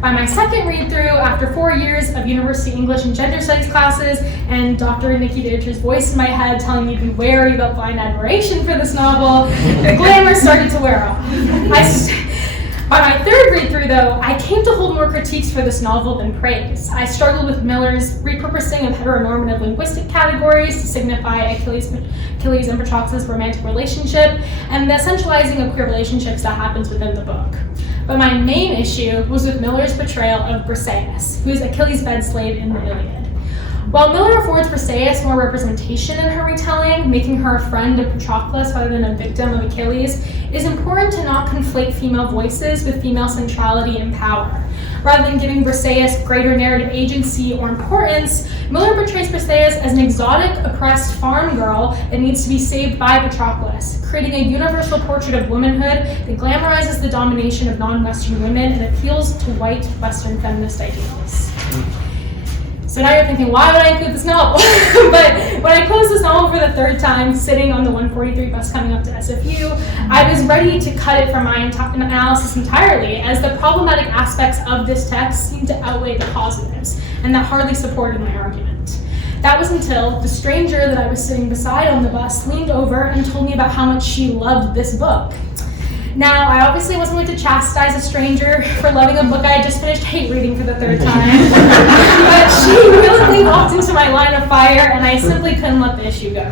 By my second read-through, after 4 years of university English and gender studies classes, and Dr. Nikki Ditcher's voice in my head telling me to be wary about blind admiration for this novel, the glamour started to wear off. By my third read-through, though, I came to hold more critiques for this novel than praise. I struggled with Miller's repurposing of heteronormative linguistic categories to signify Achilles and Patroclus' romantic relationship, and the essentializing of queer relationships that happens within the book. But my main issue was with Miller's portrayal of Briseis, who is Achilles' bed slave in the Iliad. While Miller affords Briseis more representation in her retelling, making her a friend of Patroclus rather than a victim of Achilles, it is important to not conflate female voices with female centrality and power. Rather than giving Briseis greater narrative agency or importance, Miller portrays Briseis as an exotic, oppressed farm girl that needs to be saved by Patroclus, creating a universal portrait of womanhood that glamorizes the domination of non-Western women and appeals to white Western feminist ideals. So now you're thinking, why would I include this novel? But when I closed this novel for the third time, sitting on the 143 bus coming up to SFU, I was ready to cut it from my analysis entirely, as the problematic aspects of this text seemed to outweigh the positives, and that hardly supported my argument. That was until the stranger that I was sitting beside on the bus leaned over and told me about how much she loved this book. Now, I obviously wasn't going to chastise a stranger for loving a book I had just finished hate reading for the third time, but she willingly walked into my line of fire, and I simply couldn't let the issue go.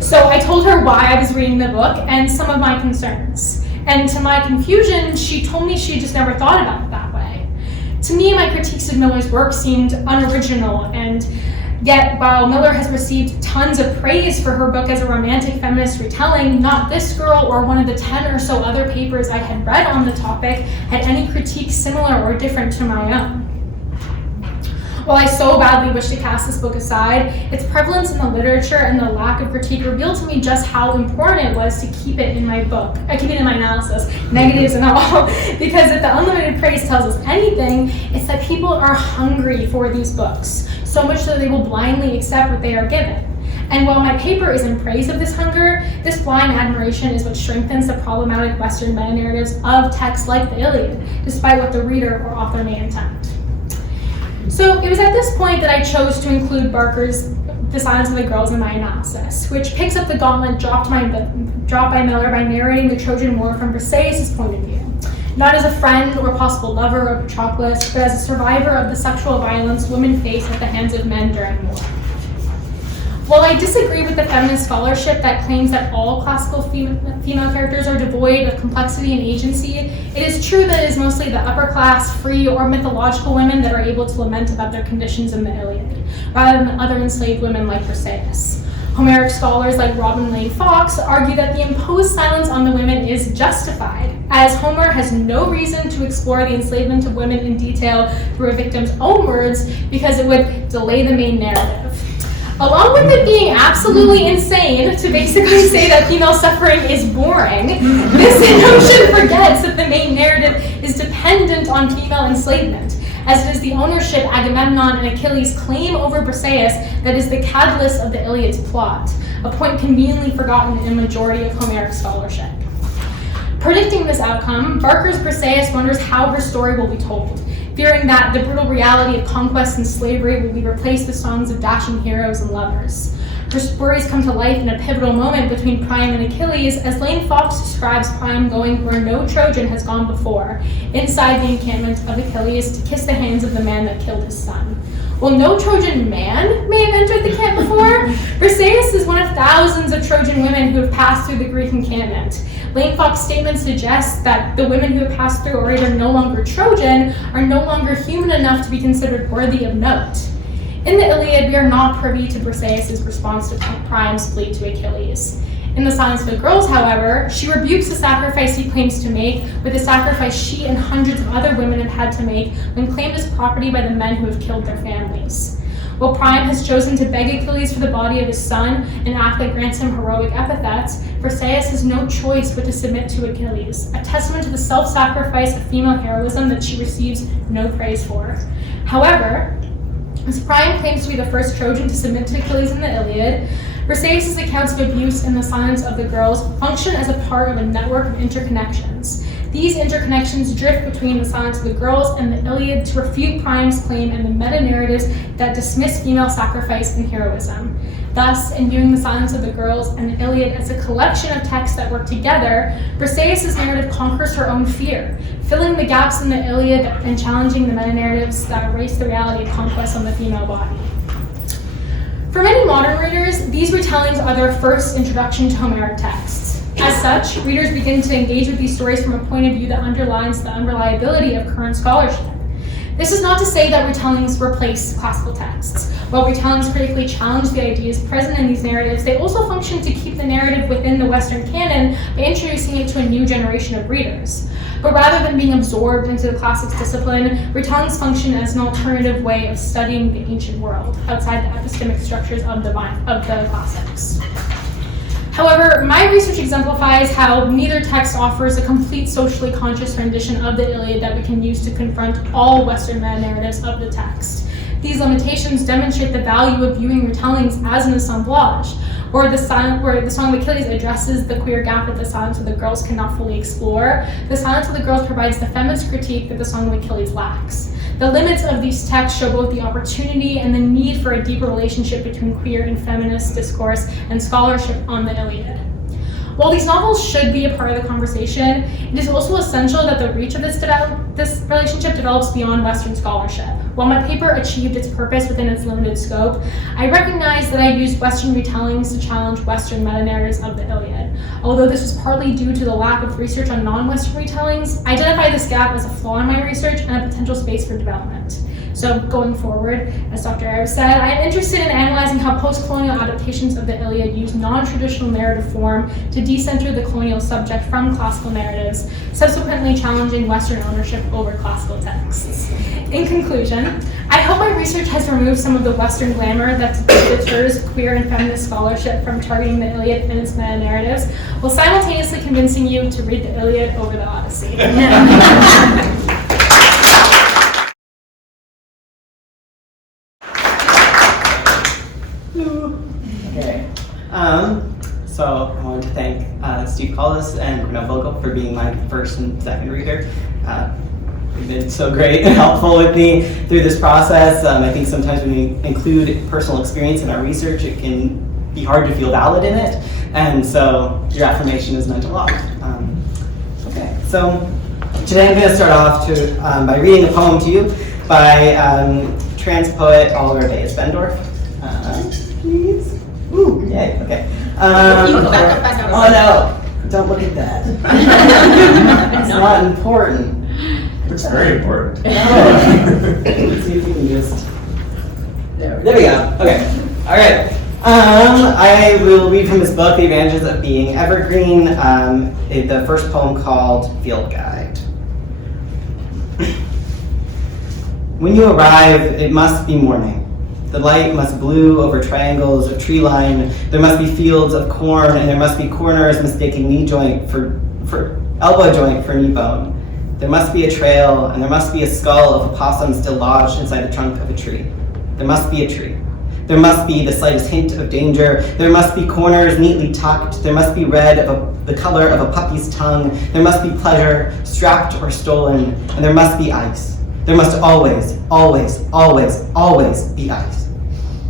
So I told her why I was reading the book and some of my concerns. And to my confusion, she told me she just never thought about it that way. To me, my critiques of Miller's work seemed unoriginal, and yet, while Miller has received tons of praise for her book as a romantic feminist retelling, not this girl or one of the 10 or so other papers I had read on the topic had any critiques similar or different to my own. While I so badly wish to cast this book aside, its prevalence in the literature and the lack of critique revealed to me just how important it was to keep it in my book. I keep it in my analysis, negatives and all, because if the unlimited praise tells us anything, it's that people are hungry for these books, so much so they will blindly accept what they are given. And while my paper is in praise of this hunger, this blind admiration is what strengthens the problematic Western meta-narratives of texts like the Iliad, despite what the reader or author may intend. So it was at this point that I chose to include Barker's The Silence of the Girls in my analysis, which picks up the gauntlet dropped by Miller by narrating the Trojan War from Briseis' point of view. Not as a friend or possible lover of Patroclus, but as a survivor of the sexual violence women face at the hands of men during war. While I disagree with the feminist scholarship that claims that all classical female characters are devoid of complexity and agency, it is true that it is mostly the upper class, free, or mythological women that are able to lament about their conditions in the Iliad, rather than other enslaved women like Briseis. Homeric scholars like Robin Lane Fox argue that the imposed silence on the women is justified, as Homer has no reason to explore the enslavement of women in detail through a victim's own words because it would delay the main narrative. Along with it being absolutely insane to basically say that female suffering is boring, this notion forgets that the main narrative is dependent on female enslavement, as it is the ownership Agamemnon and Achilles claim over Briseis that is the catalyst of the Iliad's plot, a point conveniently forgotten in a majority of Homeric scholarship. Predicting this outcome, Barker's Briseis wonders how her story will be told, fearing that the brutal reality of conquest and slavery will be replaced with songs of dashing heroes and lovers. Her stories come to life in a pivotal moment between Priam and Achilles, as Lane Fox describes Priam going where no Trojan has gone before, inside the encampment of Achilles to kiss the hands of the man that killed his son. While no Trojan man may have entered the camp before, Briseis is one of thousands of Trojan women who have passed through the Greek encampment. Lane Fox's statement suggests that the women who have passed through are either no longer Trojan or no longer human enough to be considered worthy of note. In the Iliad, we are not privy to Briseis' response to Priam's plea to Achilles. In The Silence of the Girls, however, she rebukes the sacrifice he claims to make with the sacrifice she and hundreds of other women have had to make when claimed as property by the men who have killed their families. While Priam has chosen to beg Achilles for the body of his son, an act that grants him heroic epithets, Briseis has no choice but to submit to Achilles, a testament to the self-sacrifice of female heroism that she receives no praise for. However, as Priam claims to be the first Trojan to submit to Achilles in the Iliad, Briseis' accounts of abuse in The Silence of the Girls function as a part of a network of interconnections. These interconnections drift between The Silence of the Girls and the Iliad to refute Priam's claim and the meta-narratives that dismiss female sacrifice and heroism. Thus, in viewing The Silence of the Girls and the Iliad as a collection of texts that work together, Briseis' narrative conquers her own fear, filling the gaps in the Iliad and challenging the meta-narratives that erase the reality of conquest on the female body. For many modern readers, these retellings are their first introduction to Homeric texts. As such, readers begin to engage with these stories from a point of view that underlines the unreliability of current scholarship. This is not to say that retellings replace classical texts. While retellings critically challenge the ideas present in these narratives, they also function to keep the narrative within the Western canon by introducing it to a new generation of readers. But rather than being absorbed into the classics discipline, retellings function as an alternative way of studying the ancient world outside the epistemic structures of the classics. However, my research exemplifies how neither text offers a complete socially conscious rendition of the Iliad that we can use to confront all Western meta-narratives of the text. These limitations demonstrate the value of viewing retellings as an assemblage, where the Song of Achilles addresses the queer gap that the Silence of the Girls cannot fully explore. The Silence of the Girls provides the feminist critique that the Song of Achilles lacks. The limits of these texts show both the opportunity and the need for a deeper relationship between queer and feminist discourse and scholarship on the Iliad. While these novels should be a part of the conversation, it is also essential that the reach of this relationship develops beyond Western scholarship. While my paper achieved its purpose within its limited scope, I recognize that I used Western retellings to challenge Western meta-narratives of the Iliad. Although this was partly due to the lack of research on non-Western retellings, I identify this gap as a flaw in my research and a potential space for development. So going forward, as Dr. Arab said, I am interested in analyzing how post-colonial adaptations of the Iliad use non-traditional narrative form to decenter the colonial subject from classical narratives, subsequently challenging Western ownership over classical texts. In conclusion, I hope my research has removed some of the Western glamour that deters queer and feminist scholarship from targeting the Iliad and its meta-narratives, while simultaneously convincing you to read the Iliad over the Odyssey. Okay. So I wanted to thank Steve Collis and Bruno Vogel for being my first and second reader. They've been so great and helpful with me through this process. I think sometimes when we include personal experience in our research, it can be hard to feel valid in it, and so your affirmation has meant a lot. Okay, so today I'm going to start off by reading a poem to you by trans poet Oliver Bayes-Bendorf. Please. Ooh, yay, okay. Oh no, don't look at that. It's not important. It's very important. Let's see if we can just. There we go. Okay. All right. I will read from his book, The Advantages of Being Evergreen, the first poem called Field Guide. When you arrive, it must be morning. The light must blue over triangles of tree line. There must be fields of corn, and there must be corners mistaking knee joint for elbow joint for knee bone. There must be a trail, and there must be a skull of a possum still lodged inside the trunk of a tree. There must be a tree. There must be the slightest hint of danger. There must be corners neatly tucked. There must be red of the color of a puppy's tongue. There must be pleasure, strapped or stolen, and there must be ice. There must always, always, always, always be ice.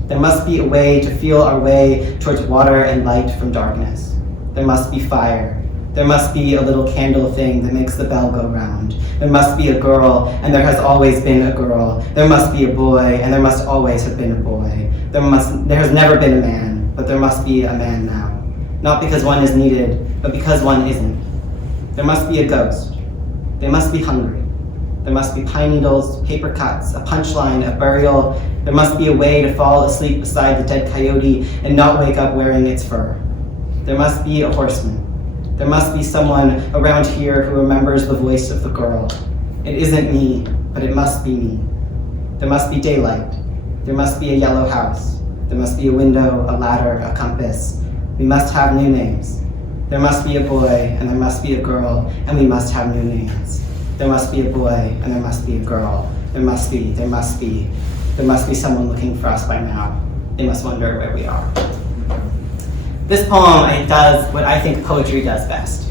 There must be a way to feel our way towards water and light from darkness. There must be fire. There must be a little candle thing that makes the bell go round. There must be a girl, and there has always been a girl. There must be a boy, and there must always have been a boy. There has never been a man, but there must be a man now. Not because one is needed, but because one isn't. There must be a ghost. They must be hungry. There must be pine needles, paper cuts, a punchline, a burial. There must be a way to fall asleep beside the dead coyote and not wake up wearing its fur. There must be a horseman. There must be someone around here who remembers the voice of the girl. It isn't me, but it must be me. There must be daylight. There must be a yellow house. There must be a window, a ladder, a compass. We must have new names. There must be a boy, and there must be a girl, and we must have new names. There must be a boy, and there must be a girl. There must be someone looking for us by now. They must wonder where we are. This poem does what I think poetry does best.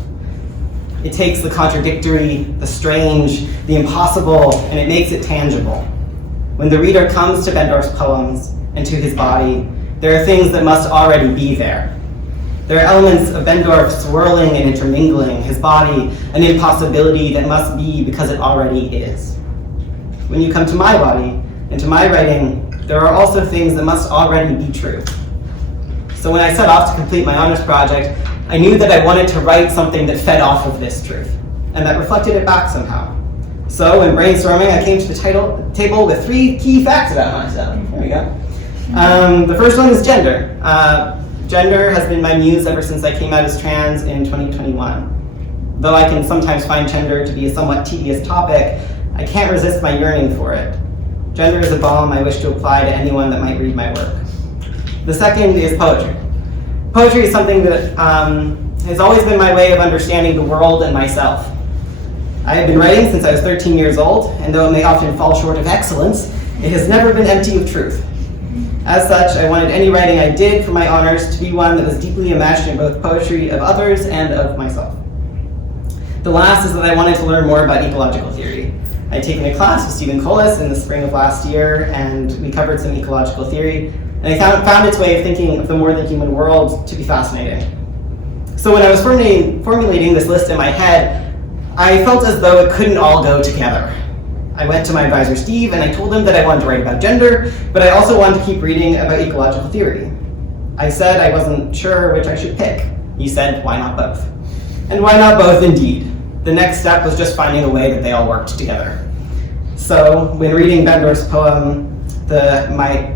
It takes the contradictory, the strange, the impossible, and it makes it tangible. When the reader comes to Bendorf's poems and to his body, there are things that must already be there. There are elements of Bendorf swirling and intermingling, his body, an impossibility that must be because it already is. When you come to my body and to my writing, there are also things that must already be true. So when I set off to complete my honors project, I knew that I wanted to write something that fed off of this truth, and that reflected it back somehow. So when brainstorming, I came to the table with 3 key facts about myself. There we go. The first one is gender. Gender has been my muse ever since I came out as trans in 2021. Though I can sometimes find gender to be a somewhat tedious topic, I can't resist my yearning for it. Gender is a balm I wish to apply to anyone that might read my work. The second is poetry. Poetry is something that has always been my way of understanding the world and myself. I have been writing since I was 13 years old, and though it may often fall short of excellence, it has never been empty of truth. As such, I wanted any writing I did for my honors to be one that was deeply immersed in both poetry of others and of myself. The last is that I wanted to learn more about ecological theory. I had taken a class with Stephen Collis in the spring of last year, and we covered some ecological theory, and I found its way of thinking of the more than human world to be fascinating. So when I was formulating this list in my head, I felt as though it couldn't all go together. I went to my advisor Steve and I told him that I wanted to write about gender, but I also wanted to keep reading about ecological theory. I said I wasn't sure which I should pick. He said, why not both? And why not both indeed? The next step was just finding a way that they all worked together. So when reading Bendorf's poem, My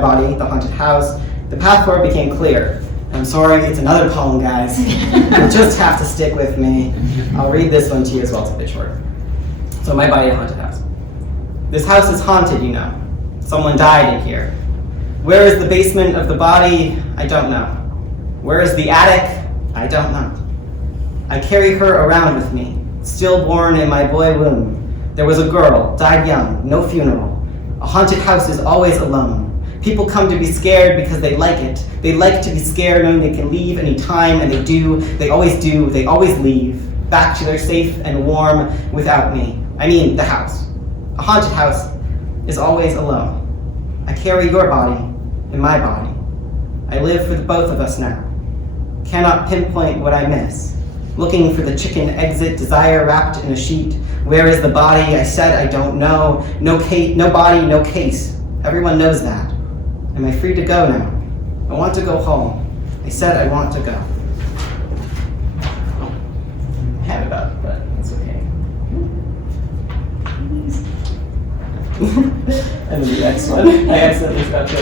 Body, The Haunted House, the path forward became clear. I'm sorry, it's another poem, guys. You'll just have to stick with me. I'll read this one to you as well, it's a bit shorter. So My Body, A Haunted House. This house is haunted, you know. Someone died in here. Where is the basement of the body? I don't know. Where is the attic? I don't know. I carry her around with me, stillborn in my boy womb. There was a girl, died young, no funeral. A haunted house is always alone. People come to be scared because they like it. They like to be scared knowing they can leave any time, and they do, they always leave, back to their safe and warm without me. I mean, the house. A haunted house is always alone. I carry your body in my body. I live for the both of us now. Cannot pinpoint what I miss. Looking for the chicken exit, desire wrapped in a sheet. Where is the body? I said I don't know. No body, no case. Everyone knows that. Am I free to go now? I want to go home. I said I want to go. I had it up, but it's okay. And the next one, I accidentally forgot to.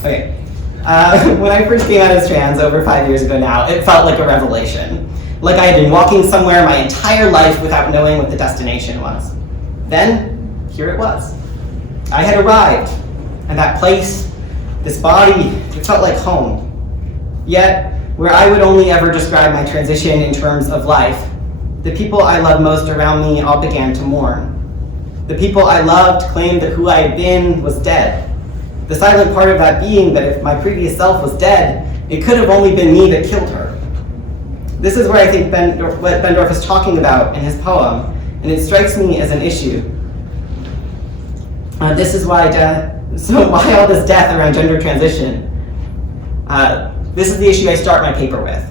Okay. When I first came out as trans over 5 years ago now, it felt like a revelation. Like I had been walking somewhere my entire life without knowing what the destination was. Then, here it was. I had arrived, and that place, this body, it felt like home. Yet, where I would only ever describe my transition in terms of life, the people I loved most around me all began to mourn. The people I loved claimed that who I had been was dead. The silent part of that being that if my previous self was dead, it could have only been me that killed her. This is where I think what Bendorf is talking about in his poem, and it strikes me as an issue. This is why why all this death around gender transition? This is the issue I start my paper with.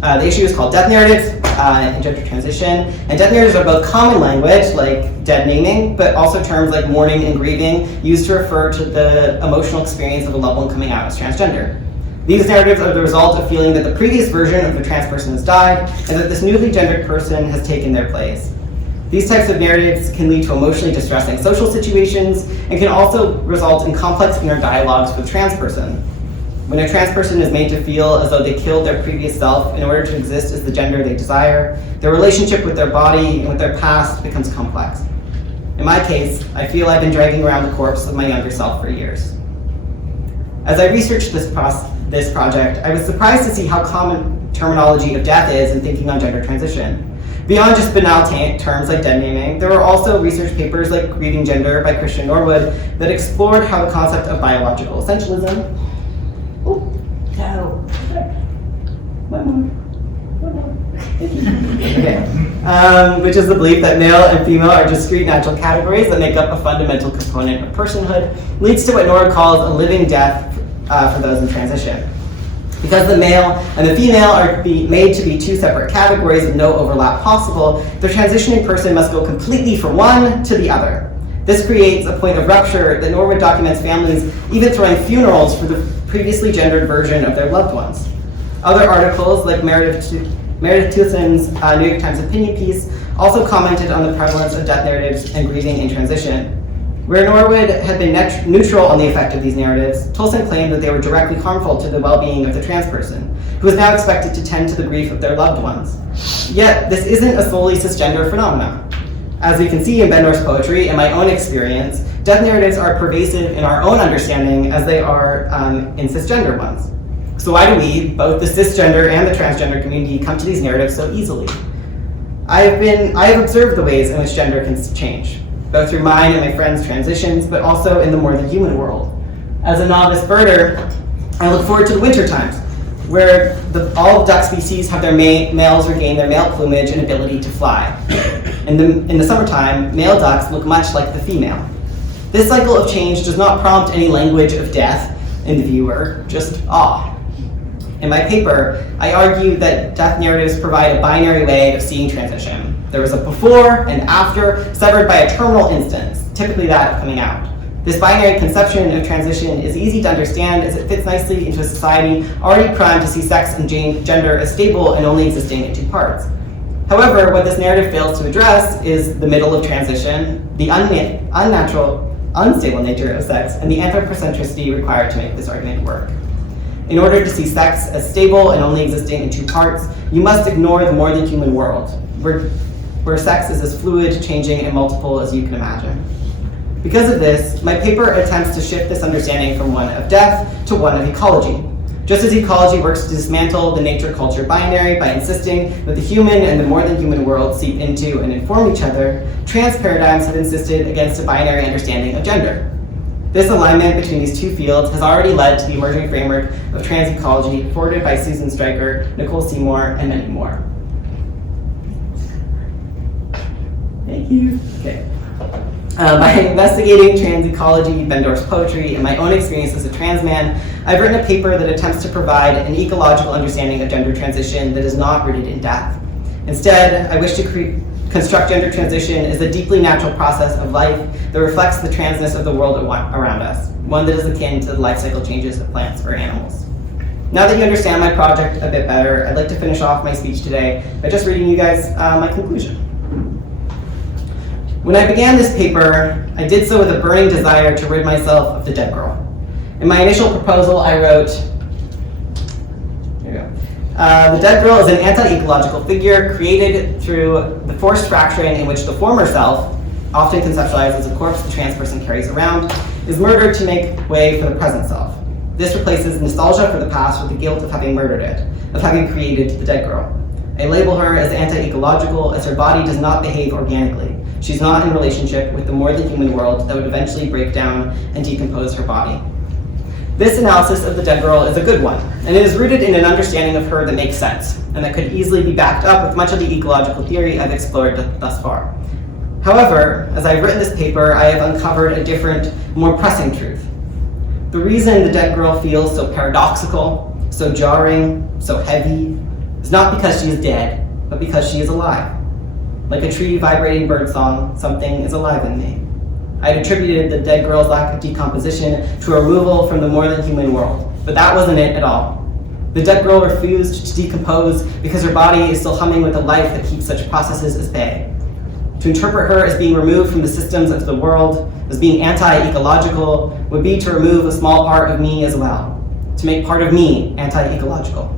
The issue is called Death Narratives and Gender Transition. And death narratives are both common language, like dead naming, but also terms like mourning and grieving, used to refer to the emotional experience of a loved one coming out as transgender. These narratives are the result of feeling that the previous version of the trans person has died, and that this newly gendered person has taken their place. These types of narratives can lead to emotionally distressing social situations, and can also result in complex inner dialogues with the trans person. When a trans person is made to feel as though they killed their previous self in order to exist as the gender they desire, their relationship with their body and with their past becomes complex. In my case, I feel I've been dragging around the corpse of my younger self for years. As I researched this project, I was surprised to see how common terminology of death is in thinking on gender transition. Beyond just banal terms like dead naming, there were also research papers like Grieving Gender by Christian Norwood that explored how the concept of biological essentialism which is the belief that male and female are discrete natural categories that make up a fundamental component of personhood, leads to what Norwood calls a living death for those in transition. Because the male and the female are made to be two separate categories with no overlap possible, the transitioning person must go completely from one to the other. This creates a point of rupture that Norwood documents families even throwing funerals for the previously gendered version of their loved ones. Other articles, like Meredith Toosen's New York Times opinion piece, also commented on the prevalence of death narratives and grieving in transition. Where Norwood had been neutral on the effect of these narratives, Tolson claimed that they were directly harmful to the well-being of the trans person, who is now expected to tend to the grief of their loved ones. Yet, this isn't a solely cisgender phenomenon. As we can see in Bendorf's poetry and my own experience, death narratives are pervasive in our own understanding as they are in cisgender ones. So why do we, both the cisgender and the transgender community, come to these narratives so easily? I have observed the ways in which gender can change, both through mine and my friends' transitions, but also in the more than human world. As a novice birder, I look forward to the winter times, where all duck species have their males regain their male plumage and ability to fly. In the summertime, male ducks look much like the female. This cycle of change does not prompt any language of death in the viewer, just awe. In my paper, I argue that death narratives provide a binary way of seeing transition. There was a before and after, severed by a terminal instance, typically that of coming out. This binary conception of transition is easy to understand as it fits nicely into a society already primed to see sex and gender as stable and only existing in two parts. However, what this narrative fails to address is the middle of transition, the unnatural, unstable nature of sex, and the anthropocentricity required to make this argument work. In order to see sex as stable and only existing in two parts, you must ignore the more than human world, where sex is as fluid, changing, and multiple as you can imagine. Because of this, my paper attempts to shift this understanding from one of death to one of ecology. Just as ecology works to dismantle the nature-culture binary by insisting that the human and the more than human world seep into and inform each other, trans paradigms have insisted against a binary understanding of gender. This alignment between these two fields has already led to the emerging framework of trans ecology forwarded by Susan Stryker, Nicole Seymour, and many more. Thank you. Okay. By investigating trans ecology, Bendorf's poetry, and my own experience as a trans man, I've written a paper that attempts to provide an ecological understanding of gender transition that is not rooted in death. Instead, I wish to construct gender transition as a deeply natural process of life that reflects the transness of the world around us, one that is akin to the life cycle changes of plants or animals. Now that you understand my project a bit better, I'd like to finish off my speech today by just reading you guys my conclusion. When I began this paper, I did so with a burning desire to rid myself of the dead girl. In my initial proposal, I wrote, the dead girl is an anti-ecological figure created through the forced fracturing in which the former self, often conceptualized as a corpse the trans person carries around, is murdered to make way for the present self. This replaces nostalgia for the past with the guilt of having murdered it, of having created the dead girl. I label her as anti-ecological as her body does not behave organically. She's not in relationship with the more than human world that would eventually break down and decompose her body. This analysis of the dead girl is a good one, and it is rooted in an understanding of her that makes sense, and that could easily be backed up with much of the ecological theory I've explored thus far. However, as I've written this paper, I have uncovered a different, more pressing truth. The reason the dead girl feels so paradoxical, so jarring, so heavy, is not because she is dead, but because she is alive. Like a tree vibrating birdsong, something is alive in me. I had attributed the dead girl's lack of decomposition to a removal from the more than human world, but that wasn't it at all. The dead girl refused to decompose because her body is still humming with a life that keeps such processes at bay. To interpret her as being removed from the systems of the world, as being anti-ecological, would be to remove a small part of me as well, to make part of me anti-ecological.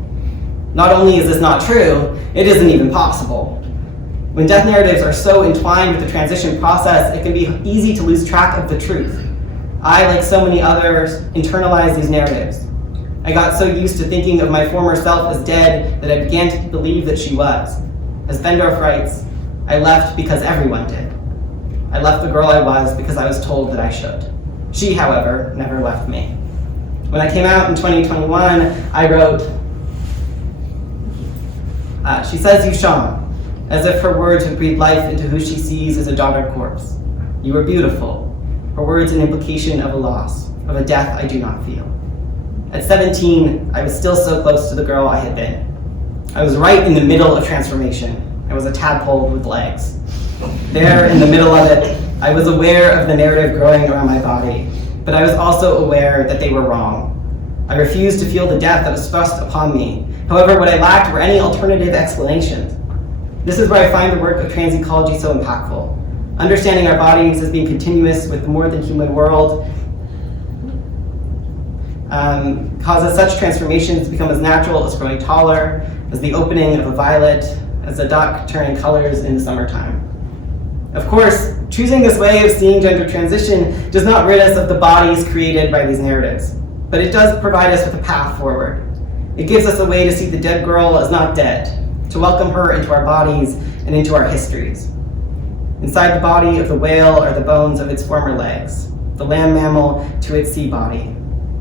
Not only is this not true, it isn't even possible. When death narratives are so entwined with the transition process, it can be easy to lose track of the truth. I, like so many others, internalize these narratives. I got so used to thinking of my former self as dead that I began to believe that she was. As Bendorf writes, I left because everyone did. I left the girl I was because I was told that I should. She, however, never left me. When I came out in 2021, I wrote, she says you shone, as if her words would breathe life into who she sees as a daughter corpse. You were beautiful. Her words an implication of a loss, of a death I do not feel. At 17, I was still so close to the girl I had been. I was right in the middle of transformation. I was a tadpole with legs. There, in the middle of it, I was aware of the narrative growing around my body, but I was also aware that they were wrong. I refused to feel the death that was thrust upon me. However, what I lacked were any alternative explanations. This is where I find the work of trans ecology so impactful. Understanding our bodies as being continuous with the more than human world causes such transformations to become as natural as growing taller, as the opening of a violet, as a duck turning colors in the summertime. Of course, choosing this way of seeing gender transition does not rid us of the bodies created by these narratives, but it does provide us with a path forward. It gives us a way to see the dead girl as not dead, to welcome her into our bodies and into our histories. Inside the body of the whale are the bones of its former legs, the land mammal to its sea body.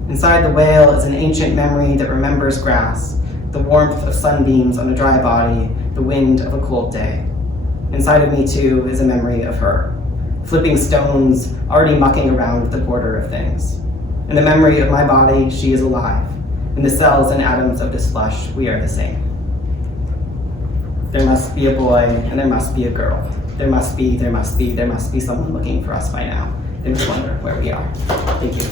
Inside the whale is an ancient memory that remembers grass, the warmth of sunbeams on a dry body, the wind of a cold day. Inside of me, too, is a memory of her, flipping stones, already mucking around the border of things. In the memory of my body, she is alive. In the cells and atoms of this flesh, we are the same. There must be a boy, and there must be a girl. There must be someone looking for us by now. They must wonder where we are. Thank you.